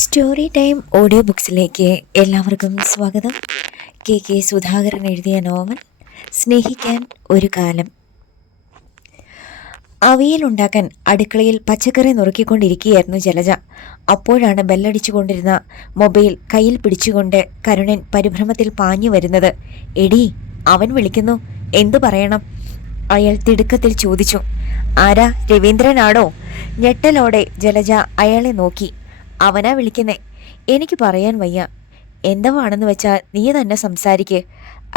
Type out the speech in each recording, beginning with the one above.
Story time audio ബുക്സിലേക്ക് എല്ലാവർക്കും സ്വാഗതം. K Sudhakaran എഴുതിയ നോവൽ സ്നേഹിക്കാൻ ഒരു കാലം. അവിയലുണ്ടാക്കാൻ അടുക്കളയിൽ പച്ചക്കറി നുറുക്കിക്കൊണ്ടിരിക്കുകയായിരുന്നു ജലജ. അപ്പോഴാണ് ബെല്ലടിച്ചുകൊണ്ടിരുന്ന മൊബൈൽ കയ്യിൽ പിടിച്ചുകൊണ്ട് കരുണൻ പരിഭ്രമത്തിൽ പാഞ്ഞു വരുന്നത്. എടീ, അവൻ വിളിക്കുന്നു, എന്തു പറയണം? അയാൾ തിടുക്കത്തിൽ ചോദിച്ചു. ആരാ, രവീന്ദ്രനാണോ? ഞെട്ടലോടെ ജലജ അയാളെ നോക്കി. അവനാ വിളിക്കുന്നേ. എനിക്ക് പറയാൻ വയ്യ. എന്തുവാണെന്ന് വെച്ചാൽ നീ തന്നെ സംസാരിക്ക്.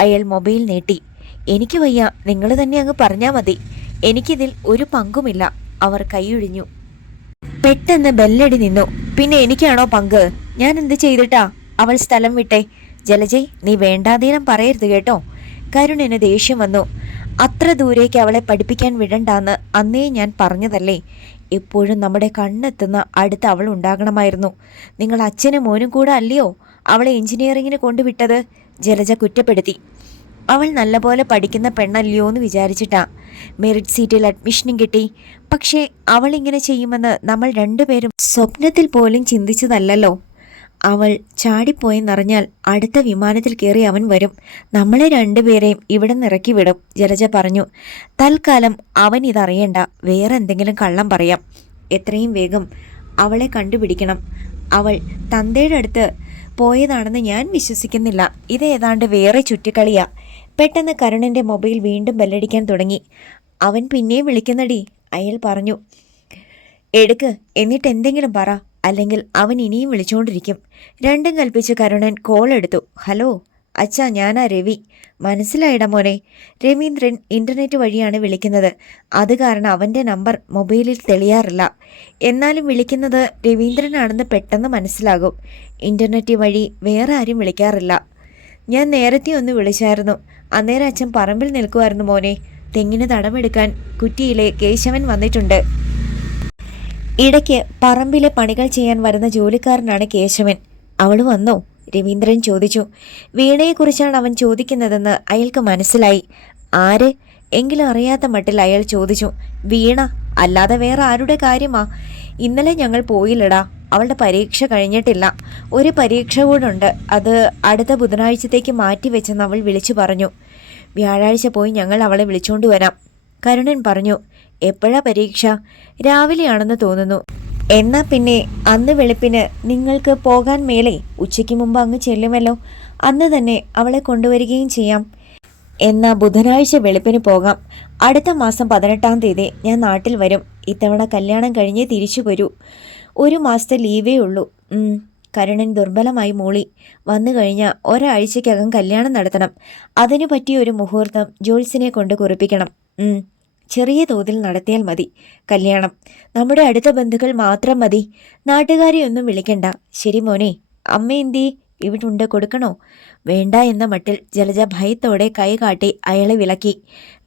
അയാൾ മൊബൈൽ നീട്ടി. എനിക്ക് വയ്യ, നിങ്ങൾ തന്നെ അങ്ങ് പറഞ്ഞാൽ മതി. എനിക്കിതിൽ ഒരു പങ്കുമില്ല. അവർ കൈയൊഴിഞ്ഞു. പെട്ടെന്ന് ബെല്ലടി നിന്നു. പിന്നെ എനിക്കാണോ പങ്ക്? ഞാൻ എന്ത് ചെയ്തിട്ടാ? അവൾ സ്ഥലം വിട്ടെ. ജലജയ്, നീ വേണ്ടാതീനം പറയരുത് കേട്ടോ. കരുണന് ദേഷ്യം വന്നു. അത്ര ദൂരേക്ക് അവളെ പഠിപ്പിക്കാൻ വിടണ്ടാന്ന് അന്നേ ഞാൻ പറഞ്ഞതല്ലേ. എപ്പോഴും നമ്മുടെ കണ്ണെത്തുന്ന അടുത്ത് അവൾ ഉണ്ടാകണമായിരുന്നു. നിങ്ങൾ അച്ഛനും മോനും കൂടെ അല്ലയോ അവളെ എഞ്ചിനീയറിങ്ങിന് കൊണ്ടുവിട്ടത്? ജലജ കുറ്റപ്പെടുത്തി. അവൾ നല്ലപോലെ പഠിക്കുന്ന പെണ്ണല്ലയോ എന്ന് വിചാരിച്ചിട്ടാ. മെറിറ്റ് സീറ്റിൽ അഡ്മിഷനും കിട്ടി. പക്ഷേ അവൾ ഇങ്ങനെ ചെയ്യുമെന്ന് നമ്മൾ രണ്ടുപേരും സ്വപ്നത്തിൽ പോലും ചിന്തിച്ചതല്ലല്ലോ. അവൾ ചാടിപ്പോയെന്നറിഞ്ഞാൽ അടുത്ത വിമാനത്തിൽ കയറി അവൻ വരും. നമ്മളെ രണ്ടുപേരെയും ഇവിടെ നിന്ന് ഇറക്കി വിടും, ജലജ പറഞ്ഞു. തൽക്കാലം അവൻ ഇതറിയണ്ട. വേറെ എന്തെങ്കിലും കള്ളം പറയാം. എത്രയും വേഗം അവളെ കണ്ടുപിടിക്കണം. അവൾ തന്തയുടെ അടുത്ത് പോയതാണെന്ന് ഞാൻ വിശ്വസിക്കുന്നില്ല. ഇത് ഏതാണ്ട് വേറെ ചുറ്റിക്കളിയാ. പെട്ടെന്ന് കരുണൻ്റെ മൊബൈൽ വീണ്ടും ബെല്ലടിക്കാൻ തുടങ്ങി. അവൻ പിന്നെയും വിളിക്കുന്നടി, അയാൾ പറഞ്ഞു. എടുക്ക്, എന്നിട്ട് എന്തെങ്കിലും പറ, അല്ലെങ്കിൽ അവൻ ഇനിയും വിളിച്ചുകൊണ്ടിരിക്കും. രണ്ടും കൽപ്പിച്ച് കരുണൻ കോൾ എടുത്തു. ഹലോ അച്ഛാ, ഞാനാ രവി. മനസ്സിലായിട മോനെ. രവീന്ദ്രൻ ഇൻ്റർനെറ്റ് വഴിയാണ് വിളിക്കുന്നത്. അത് കാരണം അവൻ്റെ നമ്പർ മൊബൈലിൽ തെളിയാറില്ല. എന്നാലും വിളിക്കുന്നത് രവീന്ദ്രനാണെന്ന് പെട്ടെന്ന് മനസ്സിലാകും. ഇൻ്റർനെറ്റ് വഴി വേറെ ആരും വിളിക്കാറില്ല. ഞാൻ നേരത്തെ ഒന്ന് വിളിച്ചായിരുന്നു. അന്നേരം അച്ഛൻ പറമ്പിൽ നിൽക്കുമായിരുന്നു മോനെ. തെങ്ങിന് തടമെടുക്കാൻ കുറ്റിയിലെ കേശവൻ വന്നിട്ടുണ്ട്. ഇടയ്ക്ക് പറമ്പിലെ പണികൾ ചെയ്യാൻ വരുന്ന ജോലിക്കാരനാണ് കേശവൻ. അവൾ വന്നോ? രവീന്ദ്രൻ ചോദിച്ചു. വീണയെക്കുറിച്ചാണ് അവൻ ചോദിക്കുന്നതെന്ന് അയാൾക്ക് മനസ്സിലായി. ആര്? എങ്കിലും അറിയാത്ത മട്ടിൽ അയാൾ ചോദിച്ചു. വീണ അല്ലാതെ വേറെ ആരുടെ കാര്യമാ? ഇന്നലെ ഞങ്ങൾ പോയില്ലടാ. അവളുടെ പരീക്ഷ കഴിഞ്ഞിട്ടില്ല. ഒരു പരീക്ഷ കൂടുണ്ട്. അത് അടുത്ത ബുധനാഴ്ചത്തേക്ക് മാറ്റിവെച്ചെന്ന് അവൾ വിളിച്ചു പറഞ്ഞു. വ്യാഴാഴ്ച പോയി ഞങ്ങൾ അവളെ വിളിച്ചോണ്ട് വരാം, കരുണൻ പറഞ്ഞു. എപ്പോഴാ പരീക്ഷ? രാവിലെയാണെന്ന് തോന്നുന്നു. എന്നാ പിന്നെ അന്ന് വെളുപ്പിന് നിങ്ങൾക്ക് പോകാൻ മേലെ. ഉച്ചയ്ക്ക് മുമ്പ് അങ്ങ് ചെല്ലുമല്ലോ. അന്ന് തന്നെ അവളെ കൊണ്ടുവരികയും ചെയ്യാം. എന്നാ ബുധനാഴ്ച വെളുപ്പിന് പോകാം. അടുത്ത മാസം 18-ാം തീയതി ഞാൻ നാട്ടിൽ വരും. ഇത്തവണ കല്യാണം കഴിഞ്ഞേ തിരിച്ചു വരൂ. ഒരു മാസത്തെ ലീവേ ഉള്ളൂ. കരുണൻ ദുർബലമായി മൂളി. വന്നു കഴിഞ്ഞാൽ ഒരാഴ്ചക്കകം കല്യാണം നടത്തണം. അതിനു പറ്റിയ ഒരു മുഹൂർത്തം ജോത്സ്യനെ കൊണ്ട് കുറിപ്പിക്കണം. ചെറിയ തോതിൽ നടത്തിയാൽ മതി കല്യാണം. നമ്മുടെ അടുത്ത ബന്ധുക്കൾ മാത്രം മതി. നാട്ടുകാരെ ഒന്നും വിളിക്കണ്ട. ശരി മോനെ. അമ്മ എന്തേ? ഇവിടുണ്ട്, കൊടുക്കണോ? വേണ്ട എന്ന മട്ടിൽ ജലജ ഭയത്തോടെ കൈ കാട്ടി അയാളെ വിലക്കി.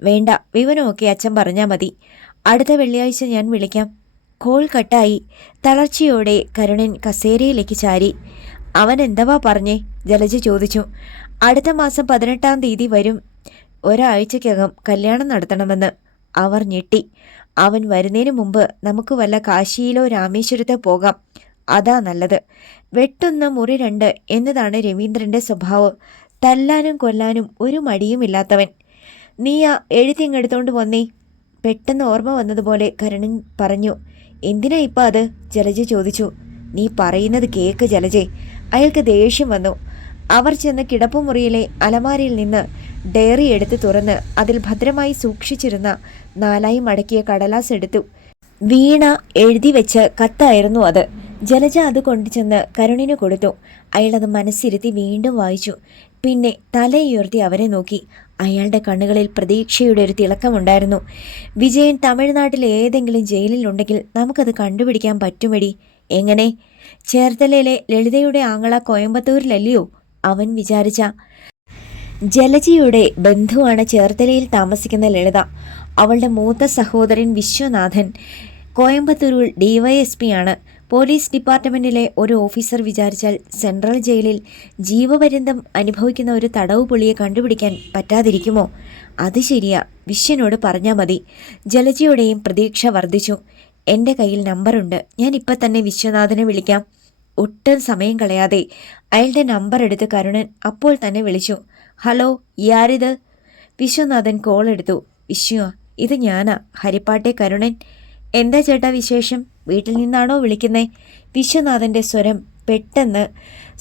വേണ്ട, വിവരമൊക്കെ അച്ഛൻ പറഞ്ഞാൽ മതി. അടുത്ത വെള്ളിയാഴ്ച ഞാൻ വിളിക്കാം. കോൾ കട്ടായി. തളർച്ചയോടെ കരുണൻ കസേരയിലേക്ക് ചാരി. അവൻ എന്തവാ പറഞ്ഞേ? ജലജ ചോദിച്ചു. അടുത്ത മാസം 18-ാം തീയതി വരും. ഒരാഴ്ചക്കകം കല്യാണം നടത്തണമെന്ന്. അവർ ഞെട്ടി. അവൻ വരുന്നതിന് മുമ്പ് നമുക്ക് വല്ല കാശിയിലോ രാമേശ്വരത്തോ പോകാം. അതാ നല്ലത്. വെട്ടൊന്ന് മുറി രണ്ട് എന്നതാണ് രവീന്ദ്രൻ്റെ സ്വഭാവം. തല്ലാനും കൊല്ലാനും ഒരു മടിയുമില്ലാത്തവൻ. നീയാ എഴുത്തിങ്ങെടുത്തോണ്ട് വന്നേ. പെട്ടെന്ന് ഓർമ്മ വന്നതുപോലെ കരുണൻ പറഞ്ഞു. എന്തിനാ ഇപ്പം അത്? ജലജ ചോദിച്ചു. നീ പറയുന്നത് കേക്ക് ജലജെ. അയാൾക്ക് ദേഷ്യം വന്നു. അവർ ചെന്ന് കിടപ്പുമുറിയിലെ അലമാരയിൽ നിന്ന് ഡയറി എടുത്ത് തുറന്ന് അതിൽ ഭദ്രമായി സൂക്ഷിച്ചിരുന്ന 4 മടക്കിയ കടലാസ് എടുത്തു. വീണ എഴുതി വെച്ച കത്തായിരുന്നു അത്. ജലജ അത് കൊണ്ടുചെന്ന് കരുണിന് കൊടുത്തു. അയാളത് മനസ്സിരുത്തി വീണ്ടും വായിച്ചു. പിന്നെ തലയുയർത്തി അവരെ നോക്കി. അയാളുടെ കണ്ണുകളിൽ പ്രതീക്ഷയുടെ ഒരു തിളക്കമുണ്ടായിരുന്നു. വിജയൻ തമിഴ്നാട്ടിലെ ഏതെങ്കിലും ജയിലിലുണ്ടെങ്കിൽ നമുക്കത് കണ്ടുപിടിക്കാൻ പറ്റുമടി. എങ്ങനെ? ചേർത്തലയിലെ ലളിതയുടെ ആങ്ങള കോയമ്പത്തൂരിലല്ലയോ അവൻ വിചാരിച്ച. ജലജയുടെ ബന്ധുവാണ് ചേർത്തലയിൽ താമസിക്കുന്ന ലളിത. അവളുടെ മൂത്ത സഹോദരൻ വിശ്വനാഥൻ കോയമ്പത്തൂരിൽ DYSP ആണ്. പോലീസ് ഡിപ്പാർട്ട്മെൻറ്റിലെ ഒരു ഓഫീസർ വിചാരിച്ചാൽ സെൻട്രൽ ജയിലിൽ ജീവപര്യന്തം അനുഭവിക്കുന്ന ഒരു തടവ് പുള്ളിയെ കണ്ടുപിടിക്കാൻ പറ്റാതിരിക്കുമോ? അത് ശരിയാ, വിശ്വനോട് പറഞ്ഞാൽ മതി. ജലജയുടെയും പ്രതീക്ഷ വർദ്ധിച്ചു. എൻ്റെ കയ്യിൽ നമ്പറുണ്ട്. ഞാൻ ഇപ്പം തന്നെ വിശ്വനാഥനെ വിളിക്കാം. ഒട്ടും സമയം കളയാതെ അയാളുടെ നമ്പർ എടുത്ത് കരുണൻ അപ്പോൾ തന്നെ വിളിച്ചു. ഹലോ, ആരിത്? വിശ്വനാഥൻ കോൾ എടുത്തു. വിശ്വ, ഇത് ഞാനാ, ഹരിപ്പാട്ടെ കരുണൻ. എന്താ ചേട്ടാ വിശേഷം? വീട്ടിൽ നിന്നാണോ വിളിക്കുന്നേ? വിശ്വനാഥൻ്റെ സ്വരം പെട്ടെന്ന്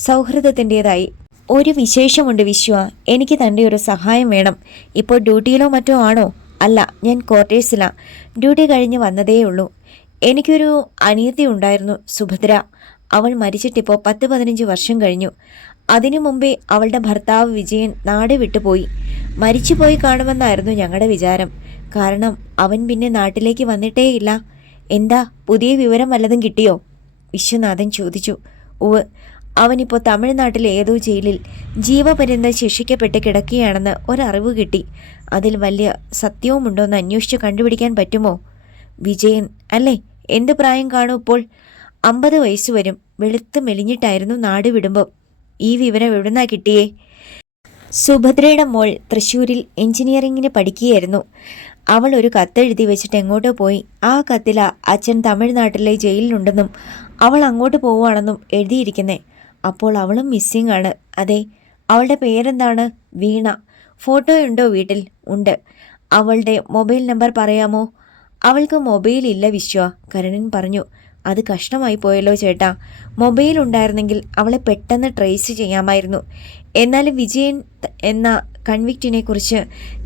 സൗഹൃദത്തിൻ്റെതായി. ഒരു വിശേഷമുണ്ട് വിശ്വ, എനിക്ക് തൻ്റെ ഒരു സഹായം വേണം. ഇപ്പോൾ ഡ്യൂട്ടിയിലോ മറ്റോ ആണോ? അല്ല, ഞാൻ ക്വാർട്ടേഴ്സിലാണ്. ഡ്യൂട്ടി കഴിഞ്ഞ് വന്നതേ ഉള്ളൂ. എനിക്കൊരു അനിയത്തി ഉണ്ടായിരുന്നു, സുഭദ്ര. അവൾ മരിച്ചിട്ടിപ്പോൾ 10-15 വർഷം കഴിഞ്ഞു. അതിനു മുമ്പേ അവളുടെ ഭർത്താവ് വിജയൻ നാട് വിട്ടുപോയി. മരിച്ചുപോയി കാണുമെന്നായിരുന്നു ഞങ്ങളുടെ വിചാരം. കാരണം അവൻ പിന്നെ നാട്ടിലേക്ക് വന്നിട്ടേയില്ല. എന്താ, പുതിയ വിവരം വല്ലതും കിട്ടിയോ? വിശ്വനാഥൻ ചോദിച്ചു. ഉവ്, അവനിപ്പോൾ തമിഴ്നാട്ടിലെ ഏതോ ജയിലിൽ ജീവപര്യന്തം ശിക്ഷിക്കപ്പെട്ട് കിടക്കുകയാണെന്ന് ഒരറിവ് കിട്ടി. അതിൽ വലിയ സത്യവുമുണ്ടോയെന്ന് അന്വേഷിച്ച് കണ്ടുപിടിക്കാൻ പറ്റുമോ? വിജയൻ അല്ലേ? എന്ത് പ്രായം കാണും ഇപ്പോൾ? 50 വയസ്സ് വരും. വെളുത്ത് മെലിഞ്ഞിട്ടായിരുന്നു നാട് വിടുമ്പോൾ. ഈ വിവരം എവിടുന്നാ കിട്ടിയേ? സുഭദ്രയുടെ മോൾ തൃശ്ശൂരിൽ എഞ്ചിനീയറിങ്ങിന് പഠിക്കുകയായിരുന്നു. അവൾ ഒരു കത്തെഴുതി വെച്ചിട്ട് എങ്ങോട്ടോ പോയി. ആ കത്തിൽ അച്ഛൻ തമിഴ്നാട്ടിലെ ജയിലിലുണ്ടെന്നും അവൾ അങ്ങോട്ട് പോവുകയാണെന്നും എഴുതിയിരിക്കുന്നേ. അപ്പോൾ അവളും മിസ്സിംഗ് ആണ്. അതെ, അവളുടെ പേരെന്താണ്? വീണ. ഫോട്ടോ ഉണ്ടോ വീട്ടിൽ? ഉണ്ട്. അവളുടെ മൊബൈൽ നമ്പർ പറയാമോ? അവൾക്ക് മൊബൈൽ ഇല്ല വിശ്വ, കരുണൻ പറഞ്ഞു. അത് കഷ്ടമായി പോയല്ലോ ചേട്ടാ. മൊബൈൽ ഉണ്ടായിരുന്നെങ്കിൽ അവളെ പെട്ടെന്ന് ട്രേസ് ചെയ്യാമായിരുന്നു. എന്നാലും വിജയൻ എന്ന കൺവിക്റ്റിനെ കുറിച്ച്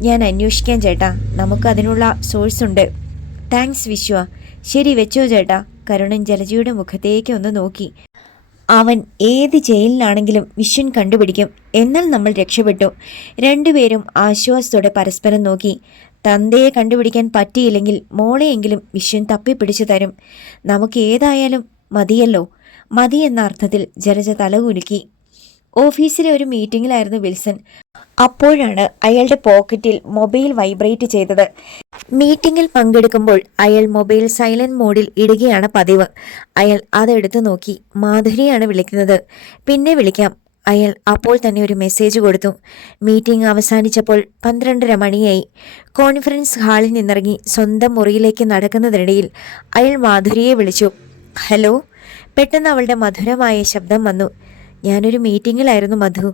ഞാൻ അന്വേഷിക്കാൻ ചേട്ടാ. നമുക്കതിനുള്ള സോഴ്സ് ഉണ്ട്. താങ്ക്സ് വിശ്വ. ശരി, വെച്ചോ ചേട്ടാ. കരുണൻ ജലജയുടെ മുഖത്തേക്ക് ഒന്ന് നോക്കി. അവൻ ഏത് ജയിലിലാണെങ്കിലും വിശ്വൻ കണ്ടുപിടിക്കും. എന്നാൽ നമ്മൾ രക്ഷപ്പെട്ടു. രണ്ടുപേരും ആശ്വാസത്തോടെ പരസ്പരം നോക്കി. തന്തയെ കണ്ടുപിടിക്കാൻ പറ്റിയില്ലെങ്കിൽ മോളെയെങ്കിലും വിശ്വൻ തപ്പിപ്പിടിച്ചു തരും. നമുക്ക് ഏതായാലും മതിയല്ലോ. മതി എന്ന അർത്ഥത്തിൽ ജലജ തലകുലുക്കി. ഓഫീസിലെ ഒരു മീറ്റിംഗിലായിരുന്നു വിൽസൺ. അപ്പോഴാണ് അയാളുടെ പോക്കറ്റിൽ മൊബൈൽ വൈബ്രേറ്റ് ചെയ്തത്. മീറ്റിംഗിൽ പങ്കെടുക്കുമ്പോൾ അയാൾ മൊബൈൽ സൈലന്റ് മോഡിൽ ഇടുകയാണ് പതിവ്. അയാൾ അതെടുത്തു നോക്കി. മാധുരിയാണ് വിളിക്കുന്നത്. പിന്നെ വിളിക്കാം. അയാൾ അപ്പോൾ തന്നെ ഒരു മെസ്സേജ് കൊടുത്തു. മീറ്റിംഗ് അവസാനിച്ചപ്പോൾ 12:30 മണിയായി. കോൺഫറൻസ് ഹാളിൽ നിന്നിറങ്ങി സ്വന്തം മുറിയിലേക്ക് നടക്കുന്നതിനിടയിൽ അയാൾ മാധുരിയെ വിളിച്ചു. ഹലോ. പെട്ടെന്ന് അവളുടെ മധുരമായ ശബ്ദം വന്നു. ഞാനൊരു മീറ്റിങ്ങിലായിരുന്നു മധു,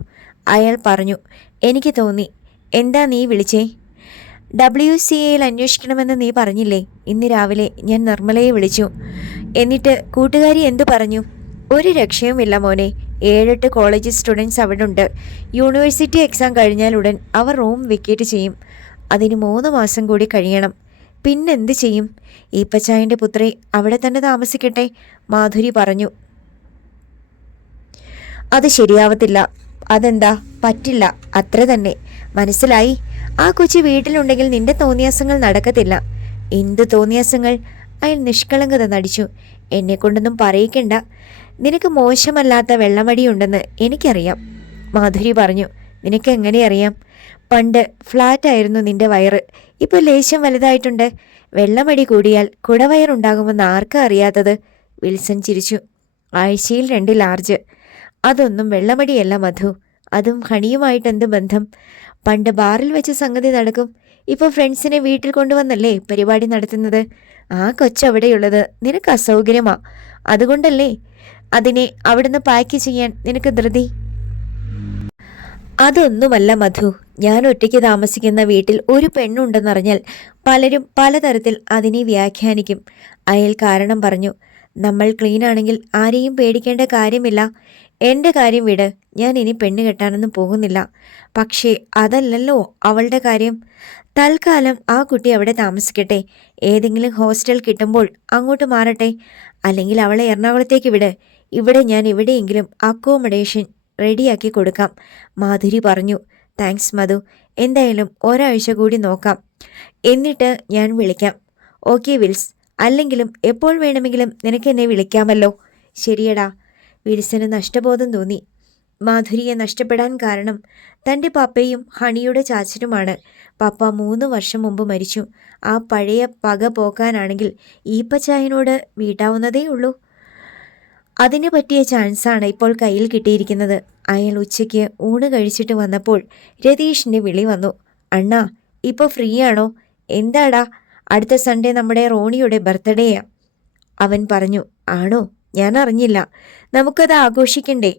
അയാൾ പറഞ്ഞു. എനിക്ക് തോന്നി. എന്താ നീ വിളിച്ചേ? WCAയിൽ അന്വേഷിക്കണമെന്ന് നീ പറഞ്ഞില്ലേ? ഇന്ന് രാവിലെ ഞാൻ നിർമ്മലയെ വിളിച്ചു. എന്നിട്ട് കൂട്ടുകാരി എന്തു പറഞ്ഞു? ഒരു രക്ഷയുമില്ല മോനെ. 7-8 കോളേജ് സ്റ്റുഡൻസ് അവിടെ ഉണ്ട്. യൂണിവേഴ്സിറ്റി എക്സാം കഴിഞ്ഞാൽ ഉടൻ അവർ റൂം വെക്കേറ്റ് ചെയ്യും. അതിന് 3 മാസം കൂടി കഴിയണം. പിന്നെന്ത് ചെയ്യും? ഈപ്പച്ചായൻ്റെ പുത്രി അവിടെ തന്നെ താമസിക്കട്ടെ, മാധുരി പറഞ്ഞു. അത് ശരിയാവത്തില്ല. അതെന്താ? പറ്റില്ല, അത്ര തന്നെ. മനസ്സിലായി? ആ കൊച്ചി വീട്ടിലുണ്ടെങ്കിൽ നിന്റെ തോന്നിയാസങ്ങൾ നടക്കത്തില്ല. എന്ത് തോന്നിയാസങ്ങൾ? അയാൾ നിഷ്കളങ്കത നടിച്ചു. എന്നെക്കൊണ്ടൊന്നും പറയിക്കണ്ട. നിനക്ക് മോശമല്ലാത്ത വെള്ളമടിയുണ്ടെന്ന് എനിക്കറിയാം, മാധുരി പറഞ്ഞു. നിനക്ക് എങ്ങനെ അറിയാം? പണ്ട് ഫ്ലാറ്റായിരുന്നു നിന്റെ വയറ്, ഇപ്പോൾ ലേശം വലുതായിട്ടുണ്ട്. വെള്ളമടി കൂടിയാൽ കുടവയറുണ്ടാകുമെന്ന് ആർക്കാ അറിയാത്തത്? വിൽസൺ ചിരിച്ചു. ആഴ്ചയിൽ 2 ലാർജ്. അതൊന്നും വെള്ളമടിയല്ല മധു. അതും ഹണിയുമായിട്ട് എന്ത് ബന്ധം? പണ്ട് ബാറിൽ വെച്ച് സംഗതി നടക്കും. ഇപ്പോൾ ഫ്രണ്ട്സിനെ വീട്ടിൽ കൊണ്ടുവന്നല്ലേ പരിപാടി നടത്തുന്നത്. ആ കൊച്ചവിടെയുള്ളത് നിനക്ക് അസൗകര്യമാ. അതുകൊണ്ടല്ലേ അതിനെ അവിടുന്ന് പാക്ക് ചെയ്യാൻ നിനക്ക് ധൃതി? അതൊന്നുമല്ല മധു. ഞാൻ ഒറ്റയ്ക്ക് താമസിക്കുന്ന വീട്ടിൽ ഒരു പെണ്ണുണ്ടെന്നറിഞ്ഞാൽ പലരും പലതരത്തിൽ അതിനെ വ്യാഖ്യാനിക്കും. അയാൾ കാരണം പറഞ്ഞു. നമ്മൾ ക്ലീനാണെങ്കിൽ ആരെയും പേടിക്കേണ്ട കാര്യമില്ല. എൻ്റെ കാര്യം വിട്. ഞാൻ ഇനി പെണ്ണ് കെട്ടാനൊന്നും പോകുന്നില്ല. പക്ഷേ അതല്ലല്ലോ അവളുടെ കാര്യം. തൽക്കാലം ആ കുട്ടി അവിടെ താമസിക്കട്ടെ. ഏതെങ്കിലും ഹോസ്റ്റൽ കിട്ടുമ്പോൾ അങ്ങോട്ട് മാറട്ടെ. അല്ലെങ്കിൽ അവളെ എറണാകുളത്തേക്ക് വിട്. ഇവിടെ ഞാൻ എവിടെയെങ്കിലും അക്കോമഡേഷൻ റെഡിയാക്കി കൊടുക്കാം, മാധുരി പറഞ്ഞു. താങ്ക്സ് മധു. എന്തായാലും ഒരാഴ്ച കൂടി നോക്കാം. എന്നിട്ട് ഞാൻ വിളിക്കാം. Okay Wills. അല്ലെങ്കിലും എപ്പോൾ വേണമെങ്കിലും നിനക്ക് എന്നെ വിളിക്കാമല്ലോ. ശരിയടാ. വിൽസന് നഷ്ടബോധം തോന്നി. മാധുരിയെ നഷ്ടപ്പെടാൻ കാരണം തൻ്റെ പപ്പയും ഹണിയുടെ ചാച്ചനുമാണ്. പപ്പ 3 വർഷം മുമ്പ് മരിച്ചു. ആ പഴയ പക പോക്കാനാണെങ്കിൽ ഈപ്പച്ചായനോട് വീട്ടാവുന്നതേ ഉള്ളൂ. അതിന് പറ്റിയ ചാൻസാണ് ഇപ്പോൾ കയ്യിൽ കിട്ടിയിരിക്കുന്നത്. അയാൾ ഉച്ചയ്ക്ക് ഊണ് കഴിച്ചിട്ട് വന്നപ്പോൾ രതീഷിൻ്റെ വിളി വന്നു. അണ്ണാ, ഇപ്പോൾ ഫ്രീ ആണോ? എന്താടാ? അടുത്ത സൺഡേ നമ്മുടെ റോണിയുടെ ബർത്ത്ഡേയാ. അവൻ പറഞ്ഞു. ആണോ? ഞാൻ അറിഞ്ഞില്ല. നമുക്കത് ആഘോഷിക്കണ്ടേ?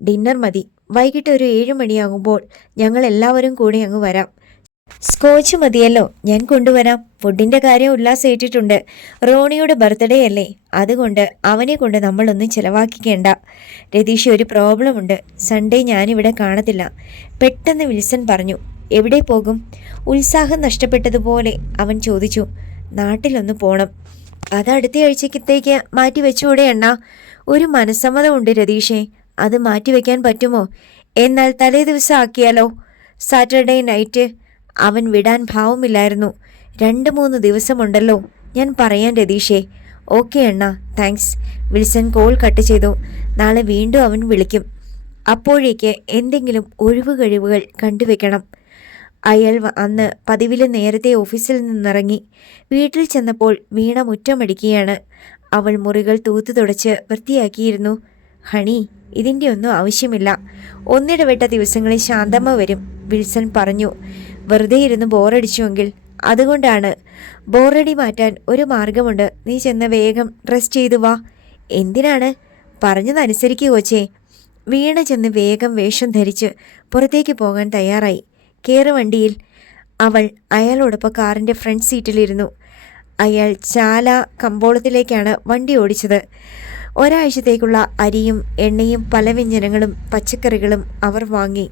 ഡിന്നർ മതി. വൈകിട്ട് ഒരു 7 മണിയാകുമ്പോൾ ഞങ്ങൾ എല്ലാവരും കൂടി അങ്ങ് വരാം. സ്കോച്ച് മതിയല്ലോ, ഞാൻ കൊണ്ടുവരാം. ഫുഡിന്റെ കാര്യം ഉല്ലാസ് ഏറ്റിട്ടുണ്ട്. റോണിയുടെ ബർത്ത്ഡേ അല്ലേ, അതുകൊണ്ട് അവനെ കൊണ്ട് നമ്മളൊന്നും ചിലവാക്കിക്കേണ്ട. രതീഷ്, ഒരു പ്രോബ്ലം ഉണ്ട്. സൺഡേ ഞാനിവിടെ കാണത്തില്ല. പെട്ടെന്ന് വിൽസൺ പറഞ്ഞു. എവിടെ പോകും? ഉത്സാഹം നഷ്ടപ്പെട്ടതുപോലെ അവൻ ചോദിച്ചു. നാട്ടിലൊന്ന് പോണം. അത് അടുത്ത ആഴ്ചക്കത്തേക്ക് മാറ്റി വെച്ചുകൂടെ അണ്ണാ? ഒരു മനസ്സമ്മതമുണ്ട് രതീഷേ, അത് മാറ്റിവെക്കാൻ പറ്റുമോ? എന്നാൽ തലേ ദിവസം ആക്കിയാലോ? Saturday night. അവൻ വിടാൻ ഭാവമില്ലായിരുന്നു. 2-3 ദിവസമുണ്ടല്ലോ. ഞാൻ പറയാൻ രതീഷേ. ഓക്കെ അണ്ണ, താങ്ക്സ്. വിൽസൺ കോൾ കട്ട് ചെയ്തു. നാളെ വീണ്ടും അവൻ വിളിക്കും. അപ്പോഴേക്ക് എന്തെങ്കിലും ഒഴിവുകഴിവുകൾ കണ്ടുവെക്കണം. അയാൾ അന്ന് പതിവിലും നേരത്തെ ഓഫീസിൽ നിന്നിറങ്ങി. വീട്ടിൽ ചെന്നപ്പോൾ വീണ മുറ്റമടിക്കുകയാണ്. അവൾ മുറികൾ തൂത്തു തുടച്ച് വൃത്തിയാക്കിയിരുന്നു. ഹണി, ഇതിൻ്റെ ഒന്നും ആവശ്യമില്ല. ഒന്നിടവിട്ട ദിവസങ്ങളിൽ ശാന്തമ്മ വരും, വിൽസൺ പറഞ്ഞു. വെറുതെ ഇരുന്ന് ബോറടിച്ചുവെങ്കിൽ. അതുകൊണ്ടാണ്. ബോറടി മാറ്റാൻ ഒരു മാർഗമുണ്ട്. നീ ചെന്ന് വേഗം ഡ്രസ് ചെയ്തു വാ. എന്തിനാണ്? പറഞ്ഞതനുസരിക്കൂ കൊച്ചേ. വീണ ചെന്ന് വേഗം വേഷം ധരിച്ച് പുറത്തേക്ക് പോകാൻ തയ്യാറായി. കേറ് വണ്ടിയിൽ. അവൾ അയാളോടൊപ്പം കാറിൻ്റെ ഫ്രണ്ട് സീറ്റിലിരുന്നു. അയാൾ ചാല കമ്പോളത്തിലേക്കാണ് വണ്ടി ഓടിച്ചത്. ഒരാഴ്ചത്തേക്കുള്ള അരിയും എണ്ണയും പല വ്യഞ്ജനങ്ങളും പച്ചക്കറികളും അവർ വാങ്ങി.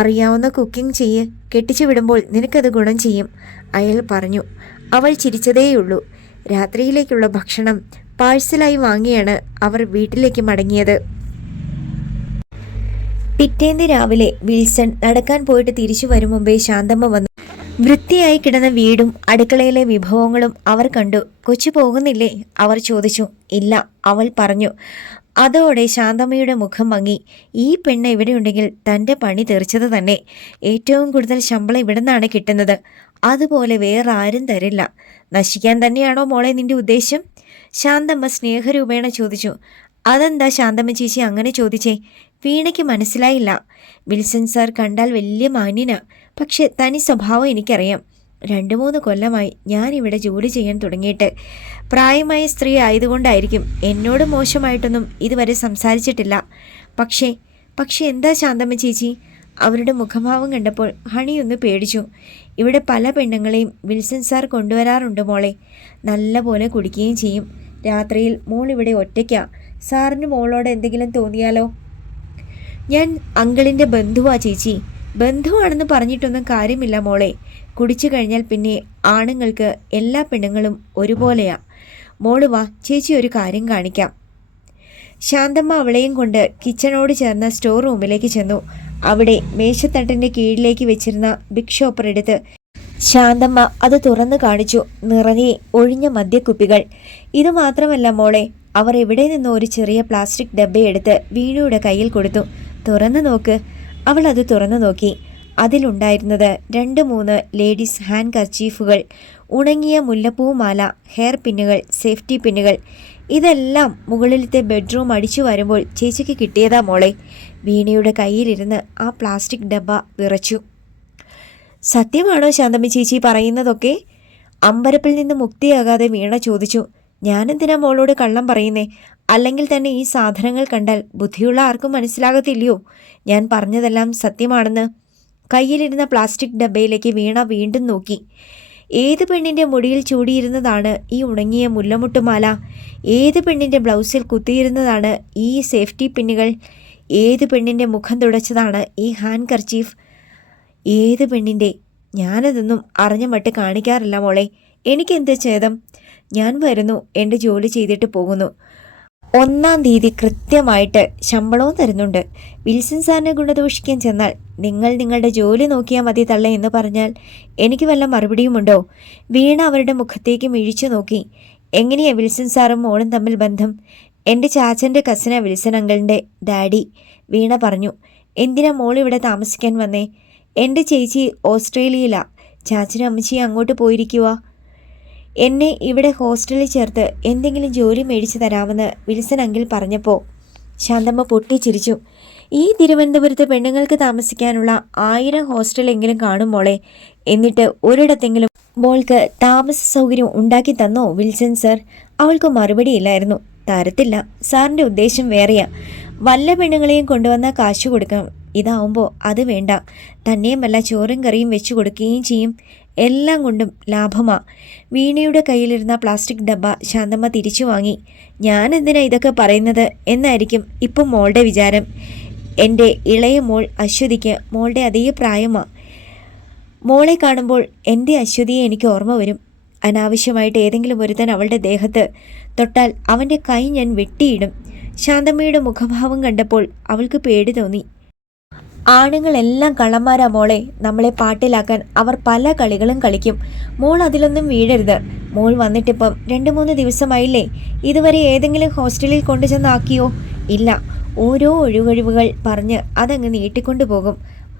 അറിയാവുന്ന കുക്കിംഗ് ചെയ്യ്, കെട്ടിച്ചു വിടുമ്പോൾ നിനക്കത് ഗുണം ചെയ്യും, അയാൾ പറഞ്ഞു. അവൾ ചിരിച്ചതേയുള്ളൂ. രാത്രിയിലേക്കുള്ള ഭക്ഷണം പാഴ്സലായി വാങ്ങിയാണ് അവർ വീട്ടിലേക്ക് മടങ്ങിയത്. പിറ്റേന്ന് രാവിലെ വിൽസൺ നടക്കാൻ പോയിട്ട് തിരിച്ചു വരും മുമ്പേ ശാന്തമ്മ വന്നു. വൃത്തിയായി കിടന്ന വീടും അടുക്കളയിലെ വിഭവങ്ങളും അവർ കണ്ടു. കൊച്ചു പോകുന്നില്ലേ? അവർ ചോദിച്ചു. ഇല്ല, അവൾ പറഞ്ഞു. അതോടെ ശാന്തമ്മയുടെ മുഖം മങ്ങി. ഈ പെണ്ണ് ഇവിടെയുണ്ടെങ്കിൽ തൻ്റെ പണി തെറിച്ചത് തന്നെ. ഏറ്റവും കൂടുതൽ ശമ്പളം ഇവിടെ നിന്നാണ് കിട്ടുന്നത്. അതുപോലെ വേറെ ആരും തരില്ല. നശിക്കാൻ തന്നെയാണോ മോളെ നിന്റെ ഉദ്ദേശം? ശാന്തമ്മ സ്നേഹരൂപേണ ചോദിച്ചു. അതെന്താ ശാന്തമ്മ ചേച്ചി അങ്ങനെ ചോദിച്ചേ? വീണയ്ക്ക് മനസ്സിലായില്ല. വിൽസൺ സാർ കണ്ടാൽ വലിയ മാന്യനാ, പക്ഷെ തനി സ്വഭാവം എനിക്കറിയാം. 2-3 കൊല്ലമായി ഞാൻ ഇവിടെ ജോലി ചെയ്യാൻ തുടങ്ങിയിട്ട്. പ്രായമായ സ്ത്രീ ആയതുകൊണ്ടായിരിക്കും എന്നോട് മോശമായിട്ടൊന്നും ഇതുവരെ സംസാരിച്ചിട്ടില്ല. പക്ഷേ എന്താ ശാന്തമ്മ ചേച്ചി? അവരുടെ മുഖഭാവം കണ്ടപ്പോൾ ഹണിയൊന്ന് പേടിച്ചു. ഇവിടെ പല പെണ്ണുങ്ങളെയും വിൽസൺ സാർ കൊണ്ടുവരാറുണ്ട് മോളെ. നല്ല പോലെ കുടിക്കുകയും ചെയ്യും. രാത്രിയിൽ മോൾ ഇവിടെ ഒറ്റയ്ക്കാ. സാറിന് മോളോട് എന്തെങ്കിലും തോന്നിയാലോ? ഞാൻ അങ്കിളിൻ്റെ ബന്ധുവാ ചേച്ചി. ബന്ധുവാണെന്ന് പറഞ്ഞിട്ടൊന്നും കാര്യമില്ല മോളെ. കുടിച്ചു കഴിഞ്ഞാൽ പിന്നെ ആണുങ്ങൾക്ക് എല്ലാ പെണ്ണുങ്ങളും ഒരുപോലെയാ. മോള് വാ, ചേച്ചി ഒരു കാര്യം കാണിക്കാം. ശാന്തമ്മ അവളെയും കൊണ്ട് കിച്ചണോട് ചേർന്ന സ്റ്റോർ റൂമിലേക്ക് ചെന്നു. അവിടെ മേശത്തട്ടിൻ്റെ കീഴിലേക്ക് വെച്ചിരുന്ന ബിഗ് ഷോപ്പർ എടുത്ത് ശാന്തമ്മ അത് തുറന്നു കാണിച്ചു. നിറയെ ഒഴിഞ്ഞ മദ്യക്കുപ്പികൾ. ഇത് മാത്രമല്ല മോളെ, അവർ എവിടെ നിന്നോ ഒരു ചെറിയ പ്ലാസ്റ്റിക് ഡബ്ബയെടുത്ത് വീണയുടെ കയ്യിൽ കൊടുത്തു. തുറന്നു നോക്ക്. അവൾ അത് തുറന്നു നോക്കി. അതിലുണ്ടായിരുന്നത് 2-3 ലേഡീസ് ഹാൻഡ് കർച്ചീഫുകൾ, ഉണങ്ങിയ മുല്ലപ്പൂമാല, ഹെയർ പിന്നുകൾ, സേഫ്റ്റി പിന്നുകൾ. ഇതെല്ലാം മുകളിലത്തെ ബെഡ്റൂം അടിച്ചു വരുമ്പോൾ ചേച്ചിക്ക് കിട്ടിയതാ മോളെ. വീണയുടെ കയ്യിലിരുന്ന് ആ പ്ലാസ്റ്റിക് ഡബ്ബ വിറച്ചു. സത്യമാണോ ശാന്തമ്മ ചേച്ചി പറയുന്നതൊക്കെ? അമ്പരപ്പിൽ നിന്ന് മുക്തിയാകാതെ വീണ ചോദിച്ചു. ഞാനെന്തിനാ മോളോട് കള്ളം പറയുന്നേ? അല്ലെങ്കിൽ തന്നെ ഈ സാധനങ്ങൾ കണ്ടാൽ ബുദ്ധിയുള്ള ആർക്കും മനസ്സിലാകത്തില്ലയോ ഞാൻ പറഞ്ഞതെല്ലാം സത്യമാണെന്ന്? കയ്യിലിരുന്ന പ്ലാസ്റ്റിക് ഡബ്ബയിലേക്ക് വീണ വീണ്ടും നോക്കി. ഏത് പെണ്ണിൻ്റെ മുടിയിൽ ചൂടിയിരുന്നതാണ് ഈ ഉണങ്ങിയ മുല്ലമുട്ടുമാല? ഏത് പെണ്ണിൻ്റെ ബ്ലൗസിൽ കുത്തിയിരുന്നതാണ് ഈ സേഫ്റ്റി പിന്നുകൾ? ഏത് പെണ്ണിൻ്റെ മുഖം തുടച്ചതാണ് ഈ ഹാൻഡ് കർച്ചീഫ്? ഏത് പെണ്ണിൻ്റെ? ഞാനതൊന്നും അറിഞ്ഞ മട്ട് കാണിക്കാറില്ല മോളെ. എനിക്കെന്ത് ഛേദം? ഞാൻ വരുന്നു, എൻ്റെ ജോലി ചെയ്തിട്ട് പോകുന്നു. 1-ാം തീയതി കൃത്യമായിട്ട് ശമ്പളവും തരുന്നുണ്ട്. വിൽസൺ സാറിനെ ഗുണദോഷിക്കാൻ ചെന്നാൽ നിങ്ങൾ നിങ്ങളുടെ ജോലി നോക്കിയാൽ മതി തള്ളേ എന്ന് പറഞ്ഞാൽ എനിക്ക് വല്ല മറുപടിയുമുണ്ടോ? വീണ അവരുടെ മുഖത്തേക്ക് മിഴിച്ചു നോക്കി. എങ്ങനെയാ വിൽസൺ സാറും മോളും തമ്മിൽ ബന്ധം? എൻ്റെ ചാച്ചൻ്റെ കസിനാ വിൽസൺ അങ്കിളിൻ്റെ ഡാഡി, വീണ പറഞ്ഞു. എന്തിനാ മോൾ ഇവിടെ താമസിക്കാൻ വന്നേ? എൻ്റെ ചേച്ചി ഓസ്ട്രേലിയയിലാ. ചാച്ചനും അമ്മച്ചിയും അങ്ങോട്ട് പോയിരിക്കുക. എന്നെ ഇവിടെ ഹോസ്റ്റലിൽ ചേർത്ത് എന്തെങ്കിലും ജോലി മേടിച്ചു തരാമെന്ന് വിൽസൺ അങ്കിൾ പറഞ്ഞപ്പോൾ ശാന്തമ്മ പൊട്ടിച്ചിരിച്ചു. ഈ തിരുവനന്തപുരത്ത് പെണ്ണുങ്ങൾക്ക് താമസിക്കാനുള്ള 1000 ഹോസ്റ്റലെങ്കിലും കാണും മോളെ. എന്നിട്ട് ഒരിടത്തെങ്കിലും മോൾക്ക് താമസ സൗകര്യം ഉണ്ടാക്കി തന്നോ വിൽസൺ സർ? അവൾക്ക് മറുപടിയില്ലായിരുന്നു. തരത്തില്ല. സാറിൻ്റെ ഉദ്ദേശം വേറെയാ. വല്ല പെണ്ണുങ്ങളെയും കൊണ്ടുവന്നാൽ കാശ് കൊടുക്കണം. ഇതാവുമ്പോൾ അത് വേണ്ട. തന്നെയുമല്ല ചോറും കറിയും വെച്ചു കൊടുക്കുകയും ചെയ്യും. എല്ലാം കൊണ്ടും ലാഭമാ. വീണയുടെ കയ്യിലിരുന്ന പ്ലാസ്റ്റിക് ഡബ്ബ ശാന്തമ്മ തിരിച്ചു വാങ്ങി. ഞാൻ എന്തിനാ ഇതൊക്കെ പറയുന്നത് എന്നായിരിക്കും ഇപ്പം മോളുടെ വിചാരം. എൻ്റെ ഇളയ മോൾ അശ്വതിക്ക് മോളുടെ അതേ പ്രായമാണ്. മോളെ കാണുമ്പോൾ എൻ്റെ അശ്വതിയെ എനിക്ക് ഓർമ്മ വരും. അനാവശ്യമായിട്ട് ഏതെങ്കിലും ഒരുത്തൻ അവളുടെ ദേഹത്ത് തൊട്ടാൽ അവൻ്റെ കൈ ഞാൻ വെട്ടിയിടും. ശാന്തമ്മയുടെ മുഖഭാവം കണ്ടപ്പോൾ അവൾക്ക് പേടി തോന്നി. ആണുങ്ങളെല്ലാം കള്ളന്മാരാ മോളെ. നമ്മളെ പാട്ടിലാക്കാൻ അവർ പല കളികളും കളിക്കും. മോൾ അതിലൊന്നും വീഴരുത്. മോൾ വന്നിട്ടിപ്പം 2-3 ദിവസമായില്ലേ? ഇതുവരെ ഏതെങ്കിലും ഹോസ്റ്റലിൽ കൊണ്ടുചെന്നാക്കിയോ? ഇല്ല. ഓരോ ഒഴിവൊഴിവുകൾ പറഞ്ഞ് അതങ്ങ് നീട്ടിക്കൊണ്ടു പോകും.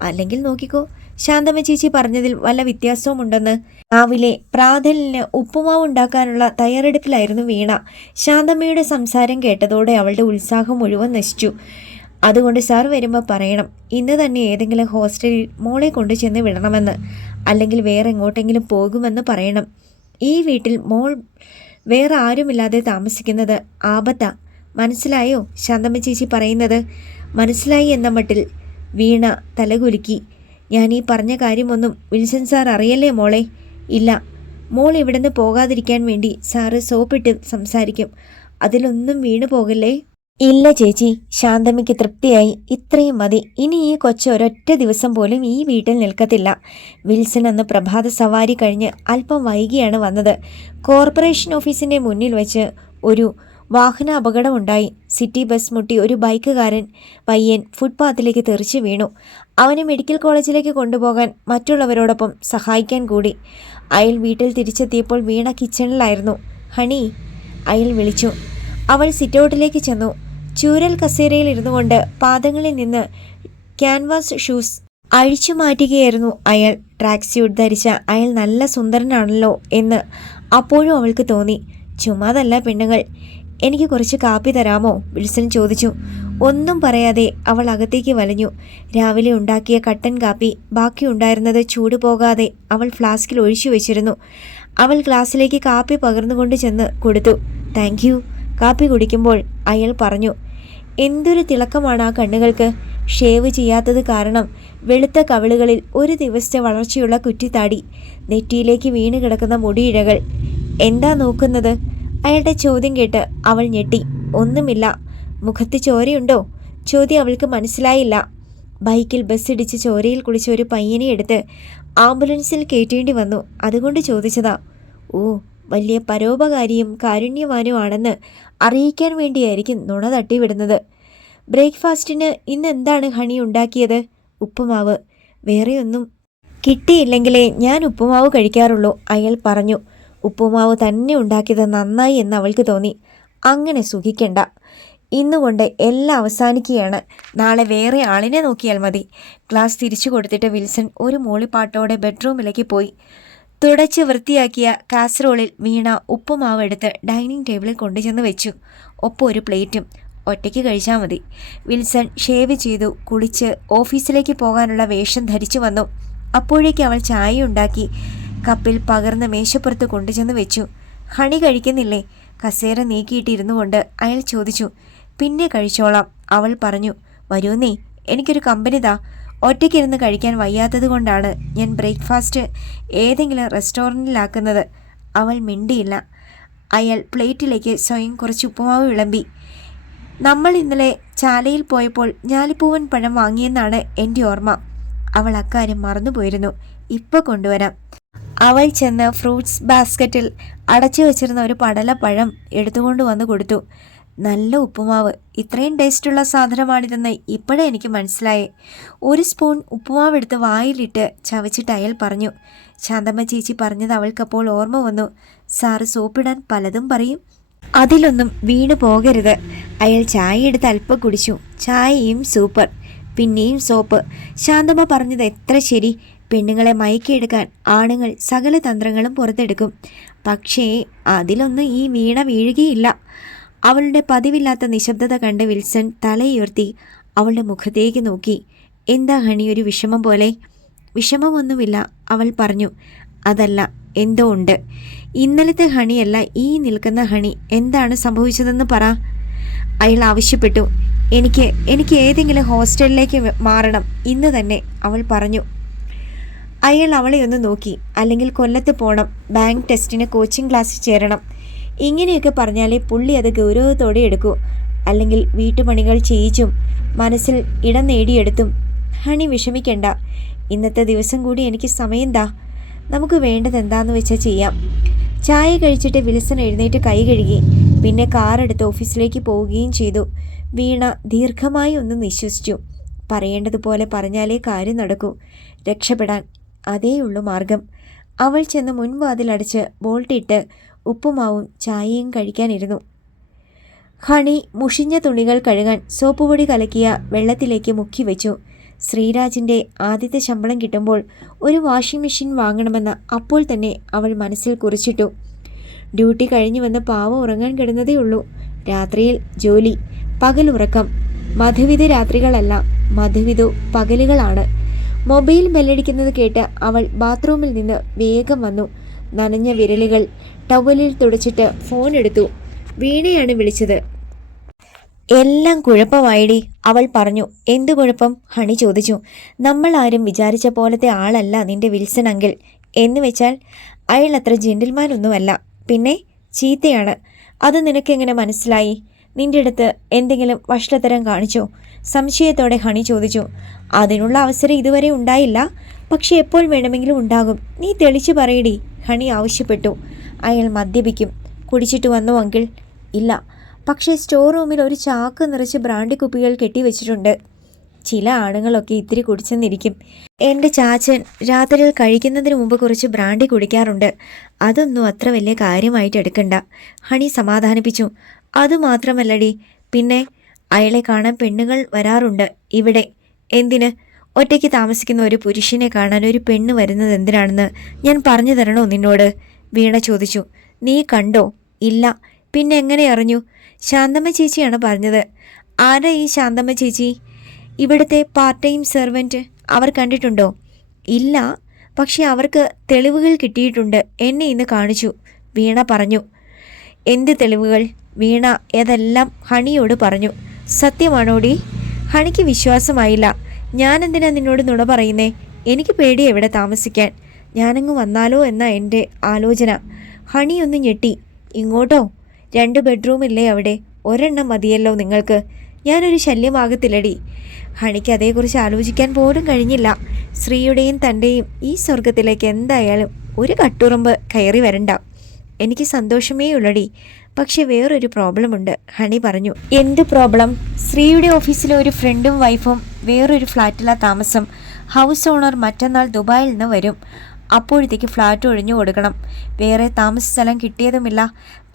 അല്ലെങ്കിൽ നോക്കിക്കോ, ശാന്തമ്മ ചേച്ചി പറഞ്ഞതിൽ വല്ല വ്യത്യാസവും ഉണ്ടെന്ന്. രാവിലെ പ്രാതലിന് ഉപ്പുമാവ് ഉണ്ടാക്കാനുള്ള തയ്യാറെടുപ്പിലായിരുന്നു വീണ. ശാന്തമ്മയുടെ സംസാരം കേട്ടതോടെ അവളുടെ ഉത്സാഹം മുഴുവൻ നശിച്ചു. അതുകൊണ്ട് സാർ വരുമ്പോൾ പറയണം, ഇന്ന് തന്നെ ഏതെങ്കിലും ഹോസ്റ്റലിൽ മോളെ കൊണ്ടു ചെന്ന് വിടണമെന്ന്. അല്ലെങ്കിൽ വേറെ എങ്ങോട്ടെങ്കിലും പോകുമെന്ന് പറയണം. ഈ വീട്ടിൽ മോൾ വേറെ ആരുമില്ലാതെ താമസിക്കുന്നത് ആപത്താ. മനസ്സിലായോ ശാന്തമ്മ ചേച്ചി പറയുന്നത്? മനസ്സിലായി എന്ന മട്ടിൽ വീണ തലകുലുക്കി. ഞാൻ ഈ പറഞ്ഞ കാര്യമൊന്നും വിൽസൺ സാർ അറിയല്ലേ മോളെ? ഇല്ല. മോൾ ഇവിടുന്ന് പോകാതിരിക്കാൻ വേണ്ടി സാറ് സോപ്പിട്ട് സംസാരിക്കും. അതിലൊന്നും വീണു പോകല്ലേ? ഇല്ല ചേച്ചി. ശാന്തമ്മയ്ക്ക് തൃപ്തിയായി. ഇത്രയും മതി. ഇനി ഈ കൊച്ച് ഒരൊറ്റ ദിവസം പോലും ഈ വീട്ടിൽ നിൽക്കത്തില്ല. വിൽസൺ അന്ന് പ്രഭാത സവാരി കഴിഞ്ഞ് അല്പം വൈകിയാണ് വന്നത്. കോർപ്പറേഷൻ ഓഫീസിൻ്റെ മുന്നിൽ വെച്ച് ഒരു വാഹന അപകടമുണ്ടായി. സിറ്റി ബസ് മുട്ടി ഒരു ബൈക്കുകാരൻ പയ്യൻ ഫുട്പാത്തിലേക്ക് തെറിച്ചു വീണു. അവനെ മെഡിക്കൽ കോളേജിലേക്ക് കൊണ്ടുപോകാൻ മറ്റുള്ളവരോടൊപ്പം സഹായിക്കാൻ കൂടി. അയൽ വീട്ടിൽ തിരിച്ചെത്തിയപ്പോൾ വീണ കിച്ചണിലായിരുന്നു. ഹണി, അയൽ വിളിച്ചു. അവൾ സിറ്റൗട്ടിലേക്ക് ചെന്നു. ചൂരൽ കസേരയിൽ ഇരുന്നു കൊണ്ട് പാദങ്ങളിൽ നിന്ന് ക്യാൻവാസ് ഷൂസ് അഴിച്ചു മാറ്റുകയായിരുന്നു അയാൾ. ട്രാക്ക് സ്യൂട്ട് ധരിച്ച അയാൾ നല്ല സുന്ദരനാണല്ലോ എന്ന് അപ്പോഴും അവൾക്ക് തോന്നി. ചുമ്മാതല്ല പെണ്ണുങ്ങൾ. എനിക്ക് കുറച്ച് കാപ്പി തരാമോ? വിൽസൺ ചോദിച്ചു. ഒന്നും പറയാതെ അവൾ അകത്തേക്ക് വലിഞ്ഞു. രാവിലെ ഉണ്ടാക്കിയ കട്ടൻ കാപ്പി ബാക്കിയുണ്ടായിരുന്നത് ചൂട് പോകാതെ അവൾ ഫ്ലാസ്കിൽ ഒഴിച്ചു വെച്ചിരുന്നു. അവൾ ഗ്ലാസ്സിലേക്ക് കാപ്പി പകർന്നുകൊണ്ട് ചെന്ന് കൊടുത്തു. Thank you. കാപ്പി കുടിക്കുമ്പോൾ അയാൾ പറഞ്ഞു. എന്തൊരു തിളക്കമാണ് ആ കണ്ണുകൾക്ക്. ഷേവ് ചെയ്യാത്തത് കാരണം വെളുത്ത കവിളുകളിൽ ഒരു ദിവസത്തെ വളർച്ചയുള്ള കുറ്റിത്താടി, നെറ്റിയിലേക്ക് വീണ് കിടക്കുന്ന മുടിയിഴകൾ. എന്താ നോക്കുന്നത്? അയാളുടെ ചോദ്യം കേട്ട് അവൾ ഞെട്ടി. ഒന്നുമില്ല. മുഖത്ത് ചോരയുണ്ടോ? ചോദ്യം അവൾക്ക് മനസ്സിലായില്ല. ബൈക്കിൽ ബസ് ഇടിച്ച് ചോരയിൽ കുളിച്ച ഒരു പയ്യനെ എടുത്ത് ആംബുലൻസിൽ കയറ്റേണ്ടി വന്നു. അതുകൊണ്ട് ചോദിച്ചതാ. ഓ, വലിയ പരോപകാരിയും കാരുണ്യവാനും ആണെന്ന് അറിയിക്കാൻ വേണ്ടിയായിരിക്കും നുണ തട്ടിവിടുന്നത്. ബ്രേക്ക്ഫാസ്റ്റിന് ഇന്ന് എന്താണ് ഹണി ഉണ്ടാക്കിയത്? ഉപ്പുമാവ്. വേറെയൊന്നും കിട്ടിയില്ലെങ്കിലേ ഞാൻ ഉപ്പുമാവ് കഴിക്കാറുള്ളൂ, അയാൾ പറഞ്ഞു. ഉപ്പുമാവ് തന്നെ ഉണ്ടാക്കിയത് നന്നായി എന്ന് അവൾക്ക് തോന്നി. അങ്ങനെ സുഖിക്കണ്ട. ഇന്നുകൊണ്ട് എല്ലാം അവസാനിക്കുകയാണ്. നാളെ വേറെ ആളിനെ നോക്കിയാൽ മതി. ഗ്ലാസ് തിരിച്ചു കൊടുത്തിട്ട് വിൽസൺ ഒരു മൂളിപ്പാട്ടോടെ ബെഡ്റൂമിലേക്ക് പോയി. തുടച്ച് വൃത്തിയാക്കിയ കാസറോളിൽ വീണ ഉപ്പുമാവ് എടുത്ത് ഡൈനിങ് ടേബിളിൽ കൊണ്ടുചെന്ന് വെച്ചു. ഒപ്പം ഒരു പ്ലേറ്റും. ഒറ്റയ്ക്ക് കഴിച്ചാൽ മതി. വിൽസൺ ഷേവ് ചെയ്തു കുളിച്ച് ഓഫീസിലേക്ക് പോകാനുള്ള വേഷം ധരിച്ചു വന്നു. അപ്പോഴേക്ക് അവൾ ചായ ഉണ്ടാക്കി കപ്പിൽ പകർന്ന് മേശപ്പുറത്ത് കൊണ്ടുചെന്ന് വെച്ചു. ഹണി കഴിക്കുന്നില്ലേ? കസേര നീക്കിയിട്ടിരുന്നു കൊണ്ട് അയാൾ ചോദിച്ചു. പിന്നെ കഴിച്ചോളാം, അവൾ പറഞ്ഞു. വരൂന്നേ, എനിക്കൊരു കമ്പനി താ. ഒറ്റയ്ക്കിരുന്ന് കഴിക്കാൻ വയ്യാത്തത് കൊണ്ടാണ് ഞാൻ ബ്രേക്ക്ഫാസ്റ്റ് ഏതെങ്കിലും റെസ്റ്റോറൻറ്റിലാക്കുന്നത്. അവൾ മിണ്ടിയില്ല. അയാൾ പ്ലേറ്റിലേക്ക് സ്വയം കുറച്ച് ഉപ്പുമാവ് വിളമ്പി. നമ്മൾ ഇന്നലെ ചാലയിൽ പോയപ്പോൾ ഞാലിപ്പൂവൻ പഴം വാങ്ങിയെന്നാണ് എൻ്റെ ഓർമ്മ. അവൾ അക്കാര്യം മറന്നുപോയിരുന്നു. ഇപ്പോൾ കൊണ്ടുവരാം. അവൾ ചെന്ന് ഫ്രൂട്ട്സ് ബാസ്ക്കറ്റിൽ അടച്ചു വെച്ചിരുന്ന ഒരു പടലപ്പഴം എടുത്തുകൊണ്ട് വന്ന് കൊടുത്തു. നല്ല ഉപ്പുമാവ്. ഇത്രയും ടേസ്റ്റുള്ള സാധനമാണിതെന്ന് ഇപ്പോഴേ എനിക്ക് മനസ്സിലായേ. ഒരു സ്പൂൺ ഉപ്പുമാവ് എടുത്ത് വായിലിട്ട് ചവച്ചിട്ട് അയാൾ പറഞ്ഞു. ശാന്തമ്മ ചേച്ചി പറഞ്ഞത് അവൾക്കപ്പോൾ ഓർമ്മ വന്നു. സാറ് സോപ്പിടാൻ പലതും പറയും, അതിലൊന്നും വീണു പോകരുത്. അയാൾ ചായ എടുത്ത് അല്പം കുടിച്ചു. ചായയും സൂപ്പർ. പിന്നെയും സോപ്പ്. ശാന്തമ്മ പറഞ്ഞത് എത്ര ശരി. പെണ്ണുങ്ങളെ മയക്കിയെടുക്കാൻ ആണുങ്ങൾ സകല തന്ത്രങ്ങളും പുറത്തെടുക്കും. പക്ഷേ അതിലൊന്നും ഈ വീണ വീഴുകയില്ല. അവളുടെ പതിവില്ലാത്ത നിശബ്ദത കണ്ട് വിൽസൺ തലയുയർത്തി അവളുടെ മുഖത്തേക്ക് നോക്കി. എന്താ ഹണി, ഒരു വിഷമം പോലെ? വിഷമമൊന്നുമില്ല, അവൾ പറഞ്ഞു. അതല്ല, എന്തോ ഉണ്ട്. ഇന്നലത്തെ ഹണിയല്ല ഈ നിൽക്കുന്ന ഹണി. എന്താണ് സംഭവിച്ചതെന്ന് പറ. അയാൾ ആവശ്യപ്പെട്ടു. എനിക്ക് ഏതെങ്കിലും ഹോസ്റ്റലിലേക്ക് മാറണം ഇന്ന് തന്നെ, അവൾ പറഞ്ഞു. അയാൾ അവളെ ഒന്ന് നോക്കി. അല്ലെങ്കിൽ കൊല്ലത്ത് പോകണം, ബാങ്ക് ടെസ്റ്റിന് കോച്ചിങ് ക്ലാസ്സിൽ ചേരണം. ഇങ്ങനെയൊക്കെ പറഞ്ഞാലേ പുള്ളി അത് ഗൗരവത്തോടെ എടുക്കൂ. അല്ലെങ്കിൽ വീട്ടുപണികൾ ചെയ്യിച്ചും മനസ്സിൽ ഇടം നേടിയെടുത്തും. ഹണി വിഷമിക്കണ്ട, ഇന്നത്തെ ദിവസം കൂടി എനിക്ക് സമയം താ. നമുക്ക് വേണ്ടത് എന്താന്ന് വെച്ചാൽ ചെയ്യാം. ചായ കഴിച്ചിട്ട് വിൽസൺ എഴുന്നേറ്റ് കൈ കഴുകി. പിന്നെ കാറെടുത്ത് ഓഫീസിലേക്ക് പോവുകയും ചെയ്തു. വീണ ദീർഘമായി ഒന്ന് നിശ്വസിച്ചു. പറയേണ്ടതുപോലെ പറഞ്ഞാലേ കാര്യം നടക്കൂ. രക്ഷപ്പെടാൻ അതേയുള്ളൂ മാർഗം. അവൾ ചെന്ന് മുൻവാതിലടച്ച് ബോൾട്ടിട്ട് ഉപ്പുമാവും ചായയും കഴിക്കാനിരുന്നു. ഹണി മുഷിഞ്ഞ തുണികൾ കഴുകാൻ സോപ്പുപൊടി കലക്കിയ വെള്ളത്തിലേക്ക് മുക്കി വെച്ചു. ശ്രീരാജിൻ്റെ ആദ്യത്തെ ശമ്പളം കിട്ടുമ്പോൾ ഒരു വാഷിംഗ് മെഷീൻ വാങ്ങണമെന്ന് അപ്പോൾ തന്നെ അവൾ മനസ്സിൽ കുറിച്ചിട്ടു. ഡ്യൂട്ടി കഴിഞ്ഞു വന്ന് പാവം ഉറങ്ങാൻ കിടന്നതേ ഉള്ളൂ. രാത്രിയിൽ ജോലി, പകലുറക്കം. മധുവിധ രാത്രികളല്ല, മധുവിധു പകലുകളാണ്. മൊബൈൽ ബെല്ലടിക്കുന്നത് കേട്ട് അവൾ ബാത്റൂമിൽ നിന്ന് വേഗം വന്നു. നനഞ്ഞ വിരലുകൾ ടവലിൽ തുടച്ചിട്ട് ഫോൺ എടുത്തു. വീണയാണ് വിളിച്ചത്. എല്ലാം കുഴപ്പമായിടി, അവൾ പറഞ്ഞു. എന്തു കുഴപ്പം? ഹണി ചോദിച്ചു. നമ്മൾ ആരും വിചാരിച്ച പോലത്തെ ആളല്ല നിന്റെ വിൽസൺ അങ്കിൾ. എന്ന് വെച്ചാൽ അയാൾ അത്ര ജെന്റിൽമാൻ ഒന്നുമല്ല. പിന്നെ ചീത്തയാണ്. അത് നിനക്കെങ്ങനെ മനസ്സിലായി? നിന്റെ അടുത്ത് എന്തെങ്കിലും വഷളത്തരം കാണിച്ചോ? സംശയത്തോടെ ഹണി ചോദിച്ചു. അതിനുള്ള അവസരം ഇതുവരെ ഉണ്ടായില്ല, പക്ഷെ എപ്പോൾ വേണമെങ്കിലും ഉണ്ടാകും. നീ തെളിച്ചു പറയടി, ഹണി ആവശ്യപ്പെട്ടു. അയാൾ മദ്യപിക്കും. കുടിച്ചിട്ട് വന്നോ അങ്കിൾ? ഇല്ല, പക്ഷേ സ്റ്റോർ റൂമിൽ ഒരു ചാക്ക് നിറച്ച് ബ്രാൻഡി കുപ്പികൾ കെട്ടിവെച്ചിട്ടുണ്ട്. ചില ആണുങ്ങളൊക്കെ ഇത്തിരി കുടിച്ചെന്നിരിക്കും. എൻ്റെ ചാച്ചൻ രാത്രിയിൽ കഴിക്കുന്നതിന് മുമ്പ് കുറച്ച് ബ്രാൻഡി കുടിക്കാറുണ്ട്. അതൊന്നും അത്ര വലിയ കാര്യമായിട്ട് എടുക്കണ്ട, ഹണി സമാധാനിപ്പിച്ചു. അതുമാത്രമല്ലടി, പിന്നെ അയാളെ കാണാൻ പെണ്ണുങ്ങൾ വരാറുണ്ട് ഇവിടെ. എന്തിന്? ഒറ്റയ്ക്ക് താമസിക്കുന്ന ഒരു പുരുഷനെ കാണാൻ ഒരു പെണ്ണ് വരുന്നത് എന്തിനാണെന്ന് ഞാൻ പറഞ്ഞു തരണോ നിന്നോട്? വീണ ചോദിച്ചു. നീ കണ്ടോ? ഇല്ല. പിന്നെ എങ്ങനെ അറിഞ്ഞു? ശാന്തമ്മ ചേച്ചിയാണ് പറഞ്ഞത്. ആരാ ഈ ശാന്തമ്മ ചേച്ചി? ഇവിടുത്തെ പാർട്ട് ടൈം സെർവൻറ്റ്. അവർ കണ്ടിട്ടുണ്ടോ? ഇല്ല, പക്ഷെ അവർക്ക് തെളിവുകൾ കിട്ടിയിട്ടുണ്ട്. എന്നെ ഇന്ന് കാണിച്ചു, വീണ പറഞ്ഞു. എന്ത് തെളിവുകൾ? വീണ ഏതെല്ലാം ഹണിയോട് പറഞ്ഞു. സത്യമാണോടി? ഹണിക്ക് വിശ്വാസമായില്ല. ഞാനെന്തിനാ നിന്നോട് നുണ പറയുന്നേ? എനിക്ക് പേടിയാ ഇവിടെ താമസിക്കാൻ. ഞാനങ്ങ് വന്നാലോ എന്നാ എൻ്റെ ആലോചന. ഹണി ഒന്ന് ഞെട്ടി. ഇങ്ങോട്ടോ? 2 ബെഡ്റൂമില്ലേ അവിടെ? ഒരെണ്ണം മതിയല്ലോ നിങ്ങൾക്ക്. ഞാനൊരു ശല്യമാകത്തില്ലടി. ഹണിക്ക് അതേക്കുറിച്ച് ആലോചിക്കാൻ പോലും കഴിഞ്ഞില്ല. ശ്രീയുടെയും തൻ്റെയും ഈ സ്വർഗത്തിലേക്ക് എന്തായാലും ഒരു കട്ടുറുമ്പ് കയറി വരണ്ട. എനിക്ക് സന്തോഷമേ ഉള്ളടി. പക്ഷെ വേറൊരു പ്രോബ്ലം ഉണ്ട്, ഹണി പറഞ്ഞു. എന്ത് പ്രോബ്ലം? ശ്രീയുടെ ഓഫീസിലെ ഒരു ഫ്രണ്ടും വൈഫും വേറൊരു ഫ്ലാറ്റിലാണ് താമസം. ഹൗസ് ഓണർ മറ്റന്നാൾ ദുബായിൽ നിന്ന് വരും. അപ്പോഴത്തേക്ക് ഫ്ലാറ്റ് ഒഴിഞ്ഞു കൊടുക്കണം. വേറെ താമസ സ്ഥലം കിട്ടിയതുമില്ല.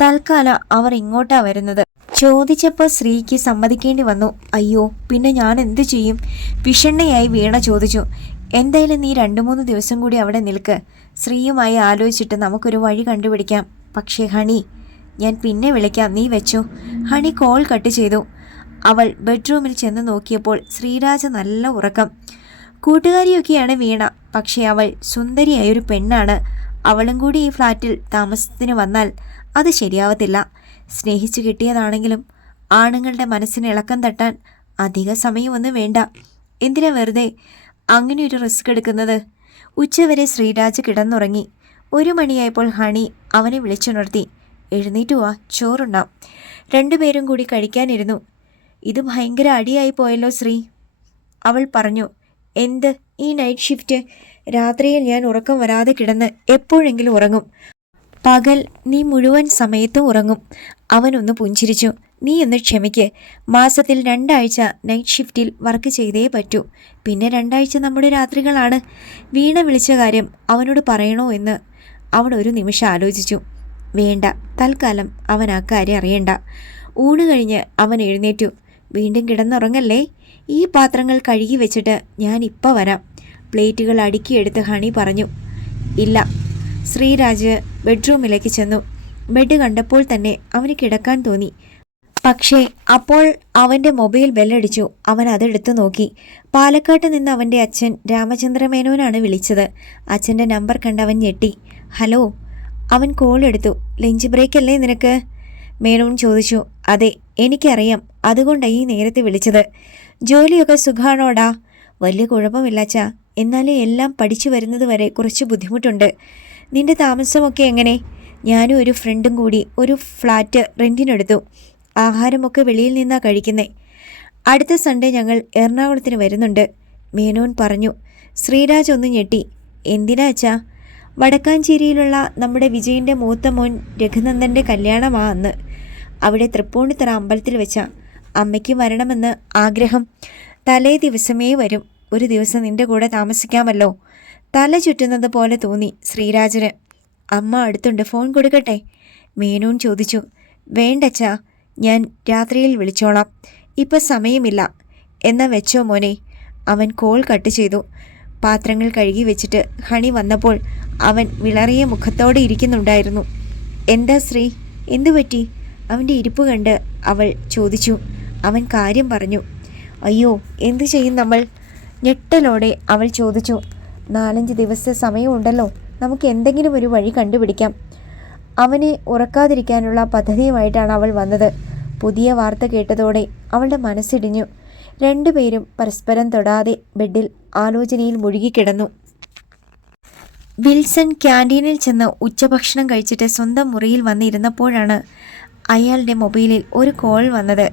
തൽക്കാലം അവർ ഇങ്ങോട്ടാ വരുന്നത്. ചോദിച്ചപ്പോൾ ശ്രീക്ക് സമ്മതിക്കേണ്ടി വന്നു. അയ്യോ, പിന്നെ ഞാൻ എന്തു ചെയ്യും? വിഷണ്ണയായി വീണ ചോദിച്ചു. എന്തായാലും നീ 2-3 ദിവസം കൂടി അവിടെ നിൽക്ക്. ശ്രീയുമായി ആലോചിച്ചിട്ട് നമുക്കൊരു വഴി കണ്ടുപിടിക്കാം. പക്ഷേ ഹണി, ഞാൻ പിന്നെ വിളിക്കാം, നീ വെച്ചോ. ഹണി കോൾ കട്ട് ചെയ്തു. അവൾ ബെഡ്റൂമിൽ ചെന്ന് നോക്കിയപ്പോൾ ശ്രീരാജ നല്ല ഉറക്കം. കൂട്ടുകാരിയൊക്കെയാണ് വീണ, പക്ഷേ അവൾ സുന്ദരിയായൊരു പെണ്ണാണ്. അവളും കൂടി ഈ ഫ്ലാറ്റിൽ താമസത്തിന് വന്നാൽ അത് ശരിയാവത്തില്ല. സ്നേഹിച്ചു കിട്ടിയതാണെങ്കിലും ആണുങ്ങളുടെ മനസ്സിന് ഇളക്കം തട്ടാൻ അധിക സമയമൊന്നും വേണ്ട. എന്തിനാ വെറുതെ അങ്ങനെയൊരു റിസ്ക് എടുക്കുന്നത്? ഉച്ചവരെ ശ്രീരാജ് കിടന്നുറങ്ങി. 1 മണിയായപ്പോൾ ഹണി അവനെ വിളിച്ചുണർത്തി. എഴുന്നേറ്റു വാ, ചോറുണ്ണാം. 2 പേരും കൂടി കഴിക്കാനിരുന്നു. ഇത് ഭയങ്കര അടിയായി പോയല്ലോ ശ്രീ, അവൾ പറഞ്ഞു. എന്ത് ഈ നൈറ്റ് ഷിഫ്റ്റ്? രാത്രിയിൽ ഞാൻ ഉറക്കം വരാതെ കിടന്ന് എപ്പോഴെങ്കിലും ഉറങ്ങും. പകൽ നീ മുഴുവൻ സമയത്തും ഉറങ്ങും. അവനൊന്ന് പുഞ്ചിരിച്ചു. നീ ഒന്ന് ക്ഷമിക്ക്. മാസത്തിൽ 2 ആഴ്ച നൈറ്റ് ഷിഫ്റ്റിൽ വർക്ക് ചെയ്തേ പറ്റൂ. പിന്നെ 2 ആഴ്ച നമ്മുടെ രാത്രികളാണ്. വീണ വിളിച്ച കാര്യം അവനോട് പറയണോ എന്ന് അവൻ ഒരു നിമിഷം ആലോചിച്ചു. വേണ്ട, തൽക്കാലം അവൻ ആ കാര്യം അറിയണ്ട. ഊണ് കഴിഞ്ഞ് അവൻ എഴുന്നേറ്റു. വീണ്ടും കിടന്നുറങ്ങല്ലേ? ഈ പാത്രങ്ങൾ കഴുകി വെച്ചിട്ട് ഞാൻ ഇപ്പം വരാം, പ്ലേറ്റുകൾ അടുക്കിയെടുത്ത് ഹണി പറഞ്ഞു. ഇല്ല. ശ്രീരാജ് ബെഡ്റൂമിലേക്ക് ചെന്നു. ബെഡ് കണ്ടപ്പോൾ തന്നെ അവന് കിടക്കാൻ തോന്നി. പക്ഷേ അപ്പോൾ അവൻ്റെ മൊബൈൽ ബെല്ലടിച്ചു. അവൻ അതെടുത്തു നോക്കി. പാലക്കാട്ട് നിന്ന് അവൻ്റെ അച്ഛൻ രാമചന്ദ്രമേനോനാണ് വിളിച്ചത്. അച്ഛൻ്റെ നമ്പർ കണ്ട് അവൻ ഞെട്ടി. ഹലോ. അവൻ കോൾ എടുത്തു. ലഞ്ച് ബ്രേക്ക് അല്ലേ നിനക്ക്? മേനോൻ ചോദിച്ചു. അതെ, എനിക്കറിയാം. അതുകൊണ്ടാണ് ഈ നേരത്തെ വിളിച്ചത്. ജോലിയൊക്കെ സുഖാണോടാ? വലിയ കുഴപ്പമില്ലാച്ചാ. എന്നാലും എല്ലാം പഠിച്ചു വരുന്നത് വരെ കുറച്ച് ബുദ്ധിമുട്ടുണ്ട്. നിന്റെ താമസമൊക്കെ എങ്ങനെ? ഞാനും ഒരു ഫ്രണ്ടും കൂടി ഒരു ഫ്ലാറ്റ് റെൻറ്റിനെടുത്തു. ആഹാരമൊക്കെ വെളിയിൽ നിന്നാണ് കഴിക്കുന്നേ. അടുത്ത സൺഡേ ഞങ്ങൾ എറണാകുളത്തിന് വരുന്നുണ്ട്, മേനോൻ പറഞ്ഞു. ശ്രീരാജ് ഒന്ന് ഞെട്ടി. എന്തിനാ അച്ഛാ? വടക്കാഞ്ചേരിയിലുള്ള നമ്മുടെ വിജയൻ്റെ മൂത്ത മോൻ രഘുനന്ദൻ്റെ കല്യാണമാ അന്ന്. അവിടെ തൃപ്പൂണിത്തറ അമ്പലത്തിൽ വെച്ചാ. അമ്മയ്ക്ക് വരണമെന്ന് ആഗ്രഹം. തലേ ദിവസമേ വരും. ഒരു ദിവസം നിന്റെ കൂടെ താമസിക്കാമല്ലോ. തല ചുറ്റുന്നത് പോലെ തോന്നി ശ്രീരാജന്. അമ്മ അടുത്തുണ്ട്, ഫോൺ കൊടുക്കട്ടെ? മേനോൻ ചോദിച്ചു. വേണ്ടച്ചാ, ഞാൻ രാത്രിയിൽ വിളിച്ചോളാം. ഇപ്പം സമയമില്ല. എന്നാ വെച്ചോ മോനെ. അവൻ കോൾ കട്ട് ചെയ്തു. പാത്രങ്ങൾ കഴുകി വെച്ചിട്ട് ഹണി വന്നപ്പോൾ അവൻ വിളറിയ മുഖത്തോടെ ഇരിക്കുന്നുണ്ടായിരുന്നു. എന്താ ശ്രീ, എന്തു പറ്റി? അവൻ്റെ ഇരിപ്പ് കണ്ട് അവൾ ചോദിച്ചു. അവൻ കാര്യം പറഞ്ഞു. അയ്യോ, എന്തു ചെയ്യും നമ്മൾ? ഞെട്ടലോടെ അവൾ ചോദിച്ചു. 4-5 ദിവസത്തെ സമയമുണ്ടല്ലോ, നമുക്ക് എന്തെങ്കിലും ഒരു വഴി കണ്ടുപിടിക്കാം. അവനെ ഉറക്കാതിരിക്കാനുള്ള പദ്ധതിയുമായിട്ടാണ് അവൾ വന്നത്. പുതിയ വാർത്ത കേട്ടതോടെ അവളുടെ മനസ്സിടിഞ്ഞു. രണ്ടുപേരും പരസ്പരം തൊടാതെ ബെഡിൽ ആലോചനയിൽ മുഴുകിക്കിടന്നു. വിൽസൺ ക്യാൻറ്റീനിൽ ചെന്ന് ഉച്ചഭക്ഷണം കഴിച്ചിട്ട് സ്വന്തം മുറിയിൽ വന്നിരുന്നപ്പോഴാണ് അയാളുടെ മൊബൈലിൽ ഒരു കോൾ വന്നത്.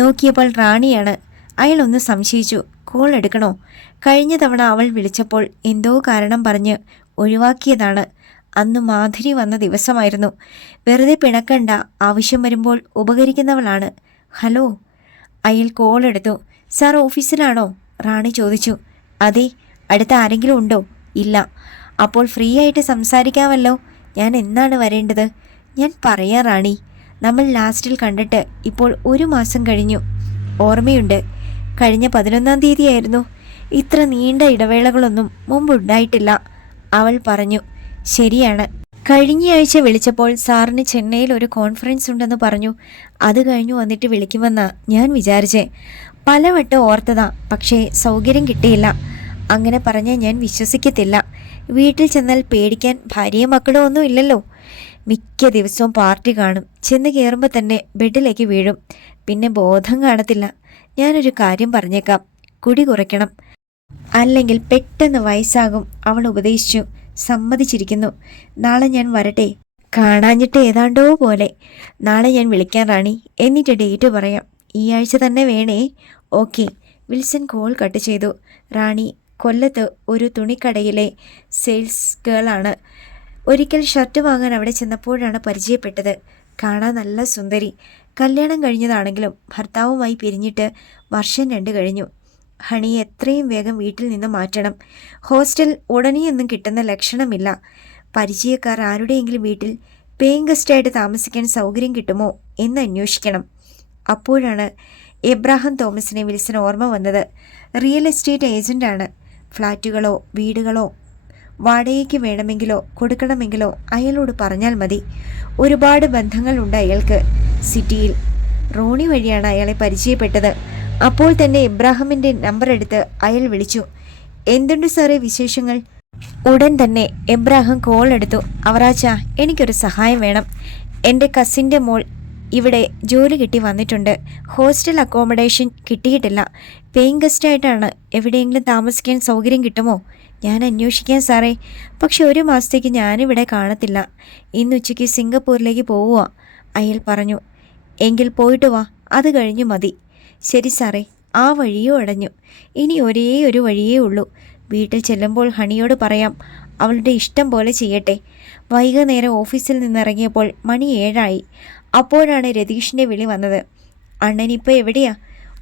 നോക്കിയപ്പോൾ റാണിയാണ്. അയാൾ ഒന്ന് സംശയിച്ചു. കോൾ എടുക്കണോ? കഴിഞ്ഞ തവണ അവൾ വിളിച്ചപ്പോൾ എന്തോ കാരണം പറഞ്ഞ് ഒഴിവാക്കിയതാണ്. അന്ന് മാധുരി വന്ന ദിവസമായിരുന്നു. വെറുതെ പിണക്കണ്ട, ആവശ്യം വരുമ്പോൾ ഉപകരിക്കുന്നവളാണ്. ഹലോ. അയാൾ കോൾ എടുത്തു. സാർ ഓഫീസിലാണോ? റാണി ചോദിച്ചു. അതെ. അടുത്ത് ആരെങ്കിലും ഉണ്ടോ? ഇല്ല. അപ്പോൾ ഫ്രീ ആയിട്ട് സംസാരിക്കാമല്ലോ. ഞാൻ എന്നാണ് വരേണ്ടത്? ഞാൻ പറയാം റാണി. നമ്മൾ ലാസ്റ്റിൽ കണ്ടിട്ട് ഇപ്പോൾ 1 മാസം കഴിഞ്ഞു. ഓർമ്മയുണ്ട്, കഴിഞ്ഞ 11-ാം തീയതിയായിരുന്നു. ഇത്ര നീണ്ട ഇടവേളകളൊന്നും മുമ്പുണ്ടായിട്ടില്ല, അവൾ പറഞ്ഞു. ശരിയാണ്. കഴിഞ്ഞയാഴ്ച വിളിച്ചപ്പോൾ സാറിന് ചെന്നൈയിൽ ഒരു കോൺഫറൻസ് ഉണ്ടെന്ന് പറഞ്ഞു. അത് കഴിഞ്ഞു വന്നിട്ട് വിളിക്കുമെന്നാ ഞാൻ വിചാരിച്ചേ. പലവട്ടം ഓർത്തതാ, പക്ഷേ സൗകര്യം കിട്ടിയില്ല. അങ്ങനെ പറഞ്ഞാൽ ഞാൻ വിശ്വസിക്കത്തില്ല. വീട്ടിൽ ചെന്നാൽ പേടിക്കാൻ ഭാര്യയും മക്കളും ഒന്നും ഇല്ലല്ലോ. മിക്ക ദിവസവും പാർട്ടി കാണും. ചെന്ന് കയറുമ്പോൾ തന്നെ ബെഡിലേക്ക് വീഴും. പിന്നെ ബോധം കാണത്തില്ല. ഞാനൊരു കാര്യം പറഞ്ഞേക്കാം, കുടി കുറയ്ക്കണം, അല്ലെങ്കിൽ പെട്ടെന്ന് വയസ്സാകും, അവൾ ഉപദേശിച്ചു. സമ്മതിച്ചിരിക്കുന്നു. നാളെ ഞാൻ വരട്ടെ? കാണാഞ്ഞിട്ട് ഏതാണ്ടോ പോലെ. നാളെ ഞാൻ വിളിക്കാൻ റാണി, എന്നിട്ട് ഡേറ്റ് പറയാം. ഈ ആഴ്ച തന്നെ വേണേ? ഓക്കെ. വിൽസൺ കോൾ കട്ട് ചെയ്തു. റാണി കൊല്ലത്ത് ഒരു തുണിക്കടയിലെ സെയിൽസ് ഗേളാണ്. ഒരിക്കൽ ഷർട്ട് വാങ്ങാൻ അവിടെ ചെന്നപ്പോഴാണ് പരിചയപ്പെട്ടത്. കാണാൻ നല്ല സുന്ദരി. കല്യാണം കഴിഞ്ഞതാണെങ്കിലും ഭർത്താവുമായി പിരിഞ്ഞിട്ട് വർഷം 2 കഴിഞ്ഞു. ഹണിയെ എത്രയും വേഗം വീട്ടിൽ നിന്ന് മാറ്റണം. ഹോസ്റ്റൽ ഉടനെയൊന്നും കിട്ടുന്ന ലക്ഷണമില്ല. പരിചയക്കാർ ആരുടെയെങ്കിലും വീട്ടിൽ പേയിങ് ഗസ്റ്റായിട്ട് താമസിക്കാൻ സൗകര്യം കിട്ടുമോ എന്ന് അന്വേഷിക്കണം. അപ്പോഴാണ് എബ്രാഹാം തോമസിനെ വിൽസൺ ഓർമ്മ വന്നത്. Real estate ഏജൻ്റാണ്. ഫ്ലാറ്റുകളോ വീടുകളോ വാടകയ്ക്ക് വേണമെങ്കിലോ കൊടുക്കണമെങ്കിലോ അയാളോട് പറഞ്ഞാൽ മതി. ഒരുപാട് ബന്ധങ്ങളുണ്ട് അയാൾക്ക് സിറ്റിയിൽ. റോണി വഴിയാണ് അയാളെ പരിചയപ്പെട്ടത്. അപ്പോൾ തന്നെ എബ്രാഹിമിൻ്റെ നമ്പർ എടുത്ത് അയാൾ വിളിച്ചു. എന്തുണ്ട് സാറേ വിശേഷങ്ങൾ? ഉടൻ തന്നെ എബ്രാഹിം കോൾ എടുത്തു. അവറാച്ച, എനിക്കൊരു സഹായം വേണം. എൻ്റെ കസിൻ്റെ മോൾ ഇവിടെ ജോലി കിട്ടി വന്നിട്ടുണ്ട്. ഹോസ്റ്റൽ അക്കോമഡേഷൻ കിട്ടിയിട്ടില്ല. പേയിങ് ഗസ്റ്റായിട്ടാണ്. എവിടെയെങ്കിലും താമസിക്കാൻ സൗകര്യം കിട്ടുമോ? ഞാൻ അന്വേഷിക്കാൻ സാറേ. പക്ഷെ 1 മാസത്തേക്ക് ഞാനിവിടെ കാണത്തില്ല. ഇന്നുച്ചയ്ക്ക് സിംഗപ്പൂരിലേക്ക് പോവുക, അയാൾ പറഞ്ഞു. എങ്കിൽ പോയിട്ട് വാ, അത് കഴിഞ്ഞു മതി. ശരി സാറേ. ആ വഴിയോ അടഞ്ഞു. ഇനി ഒരേ ഒരു വഴിയേ ഉള്ളൂ. വീട്ടിൽ ചെല്ലുമ്പോൾ ഹണിയോട് പറയാം, അവളുടെ ഇഷ്ടം പോലെ ചെയ്യട്ടെ. വൈകുന്നേരം ഓഫീസിൽ നിന്നിറങ്ങിയപ്പോൾ മണി 7 അപ്പോഴാണ് രതീഷിൻ്റെ വിളി വന്നത്. അണ്ണനിപ്പോൾ എവിടെയാ?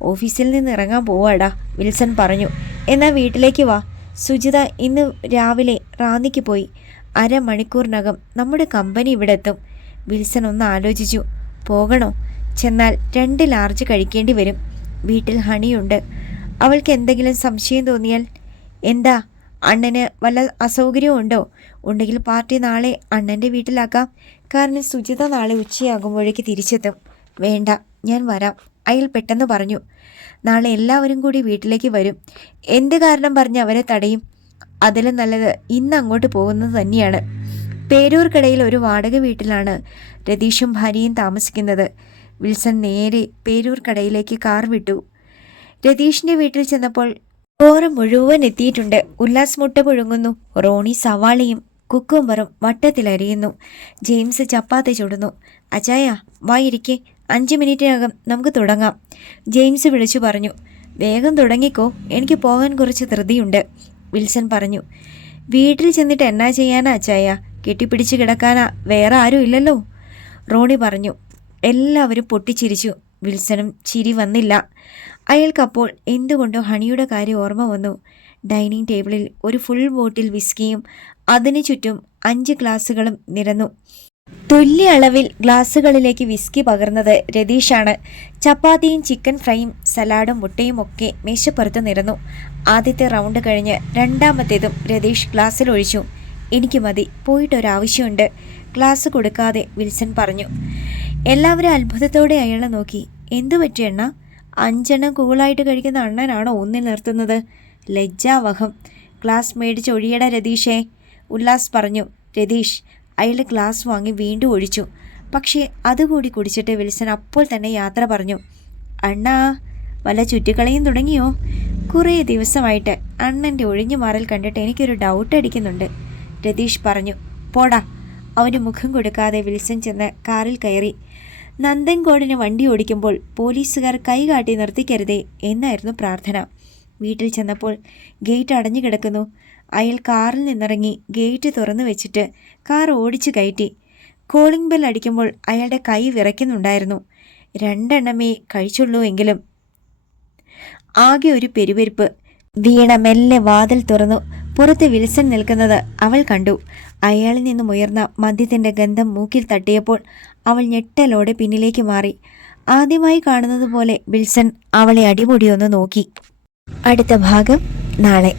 ഓഫീസിൽ നിന്ന് ഇറങ്ങാൻ പോവാടാ, വിൽസൺ പറഞ്ഞു. എന്നാൽ വീട്ടിലേക്ക് വാ. സുജിത ഇന്ന് രാവിലെ റാന്നിക്ക് പോയി. 1/2 മണിക്കൂറിനകം നമ്മുടെ കമ്പനി ഇവിടെ എത്തും. വിൽസൺ ഒന്ന് ആലോചിച്ചു. പോകണോ? ചെന്നാൽ 2 ലാർജ് കഴിക്കേണ്ടി വരും. വീട്ടിൽ ഹണിയുണ്ട്. അവൾക്ക് എന്തെങ്കിലും സംശയം തോന്നിയാൽ? എന്താ, അണ്ണന് വല്ല അസൗകര്യവും ഉണ്ടോ? ഉണ്ടെങ്കിൽ പാർട്ടി നാളെ അണ്ണൻ്റെ വീട്ടിലാക്കാം. കാരണം സുജിത നാളെ ഉച്ചയാകുമ്പോഴേക്ക് തിരിച്ചെത്തും. വേണ്ട, ഞാൻ വരാം, അയാൾ പെട്ടെന്ന് പറഞ്ഞു. നാളെ എല്ലാവരും കൂടി വീട്ടിലേക്ക് വരും. എന്ത് കാരണം പറഞ്ഞ് അവരെ തടയും? അതിലും നല്ലത് ഇന്ന് അങ്ങോട്ട് പോകുന്നത് തന്നെയാണ്. പേരൂർക്കടയിൽ ഒരു വാടക വീട്ടിലാണ് രതീഷും ഭാര്യയും താമസിക്കുന്നത്. വിൽസൺ നേരെ പേരൂർക്കടയിലേക്ക് കാർ വിട്ടു. രതീഷിന്റെ വീട്ടിൽ ചെന്നപ്പോൾ ചോറ് മുഴുവൻ എത്തിയിട്ടുണ്ട്. ഉല്ലാസ് മുട്ട പുഴുങ്ങുന്നു. റോണി സവാളയും കുക്കുംബറും വട്ടത്തിലരിയുന്നു. ജെയിംസ് ചപ്പാത്തി ചുടുന്നു. അച്ചായ വായിരിക്കെ, 5 മിനിറ്റിനകം നമുക്ക് തുടങ്ങാം, ജെയിംസ് വിളിച്ചു പറഞ്ഞു. വേഗം തുടങ്ങിക്കോ, എനിക്ക് പോകാൻ കുറച്ച് ധൃതിയുണ്ട്, വിൽസൺ പറഞ്ഞു. വീട്ടിൽ ചെന്നിട്ട് എന്നാ ചെയ്യാനാ അച്ചായ, കെട്ടിപ്പിടിച്ച് കിടക്കാനാ, വേറെ ആരും ഇല്ലല്ലോ, റോണി പറഞ്ഞു. എല്ലാവരും പൊട്ടിച്ചിരിച്ചു. വിൽസണും ചിരി വന്നില്ല. അയാൾക്കപ്പോൾ എന്തുകൊണ്ടോ ഹണിയുടെ കാര്യം ഓർമ്മ വന്നു. ഡൈനിങ് ടേബിളിൽ ഒരു ഫുൾ ബോട്ടിൽ വിസ്കിയും അതിനു ചുറ്റും 5 ഗ്ലാസുകളും നിരന്നു. തുല്യ അളവിൽ ഗ്ലാസുകളിലേക്ക് വിസ്കി പകർന്നത് രതീഷാണ്. ചപ്പാത്തിയും ചിക്കൻ ഫ്രൈയും സലാഡും മുട്ടയും ഒക്കെ മേശപ്പുറത്ത് നിരന്നു. ആദ്യത്തെ റൗണ്ട് കഴിഞ്ഞ് രണ്ടാമത്തേതും രതീഷ് ഗ്ലാസ്സിൽ ഒഴിച്ചു. എനിക്ക് മതി, പോയിട്ടൊരാവശ്യമുണ്ട്, ഗ്ലാസ് കൊടുക്കാതെ വിൽസൺ പറഞ്ഞു. എല്ലാവരും അത്ഭുതത്തോടെ അയാളെ നോക്കി. എന്തു പറ്റി എണ്ണ? 5 എണ്ണം കൂളായിട്ട് കഴിക്കുന്ന അണ്ണനാണോ ഒന്നിൽ നിർത്തുന്നത്? ലജ്ജാവഹം. ഗ്ലാസ് മേടിച്ച് ഒഴിയട രതീഷേ, ഉല്ലാസ് പറഞ്ഞു. രതീഷ് അയാളുടെ ഗ്ലാസ് വാങ്ങി വീണ്ടും ഒഴിച്ചു. പക്ഷേ അതുകൂടി കുടിച്ചിട്ട് വിൽസൺ അപ്പോൾ തന്നെ യാത്ര പറഞ്ഞു. അണ്ണാ, വല്ല ചുറ്റിക്കളിയും തുടങ്ങിയോ? കുറേ ദിവസമായിട്ട് അണ്ണൻ്റെ ഒഴിഞ്ഞു മാറൽ കണ്ടിട്ട് എനിക്കൊരു ഡൗട്ട് അടിക്കുന്നുണ്ട്, രതീഷ് പറഞ്ഞു. പോടാ. അവന് മുഖം കൊടുക്കാതെ വിൽസൺ ചെന്ന് കാറിൽ കയറി. നന്ദൻകോടിന് വണ്ടി ഓടിക്കുമ്പോൾ പോലീസുകാർ കൈകാട്ടി നിർത്തിക്കരുതേ എന്നായിരുന്നു പ്രാർത്ഥന. വീട്ടിൽ ചെന്നപ്പോൾ ഗേറ്റ് അടഞ്ഞു കിടക്കുന്നു. അയാൾ കാറിൽ നിന്നിറങ്ങി ഗേറ്റ് തുറന്നു വെച്ചിട്ട് കാർ ഓടിച്ചു കയറ്റി. കോളിംഗ് ബെൽ അടിക്കുമ്പോൾ അയാളുടെ കൈ വിറയ്ക്കുന്നുണ്ടായിരുന്നു. 2 എണ്ണമേ കഴിച്ചുള്ളൂ എങ്കിലും ആകെ ഒരു പെരുവെരുപ്പ്. വീണ മെല്ലെ വാതിൽ തുറന്നു. പുറത്ത് വിൽസൺ നിൽക്കുന്നത് അവൾ കണ്ടു. അയാളിൽ നിന്നും ഉയർന്ന മദ്യത്തിൻ്റെ ഗന്ധം മൂക്കിൽ തട്ടിയപ്പോൾ അവൾ ഞെട്ടലോടെ പിന്നിലേക്ക് മാറി. ആദ്യമായി കാണുന്നത് പോലെ വിൽസൺ അവളെ അടിമുടിയൊന്ന് നോക്കി. അടുത്ത ഭാഗം നാളെ.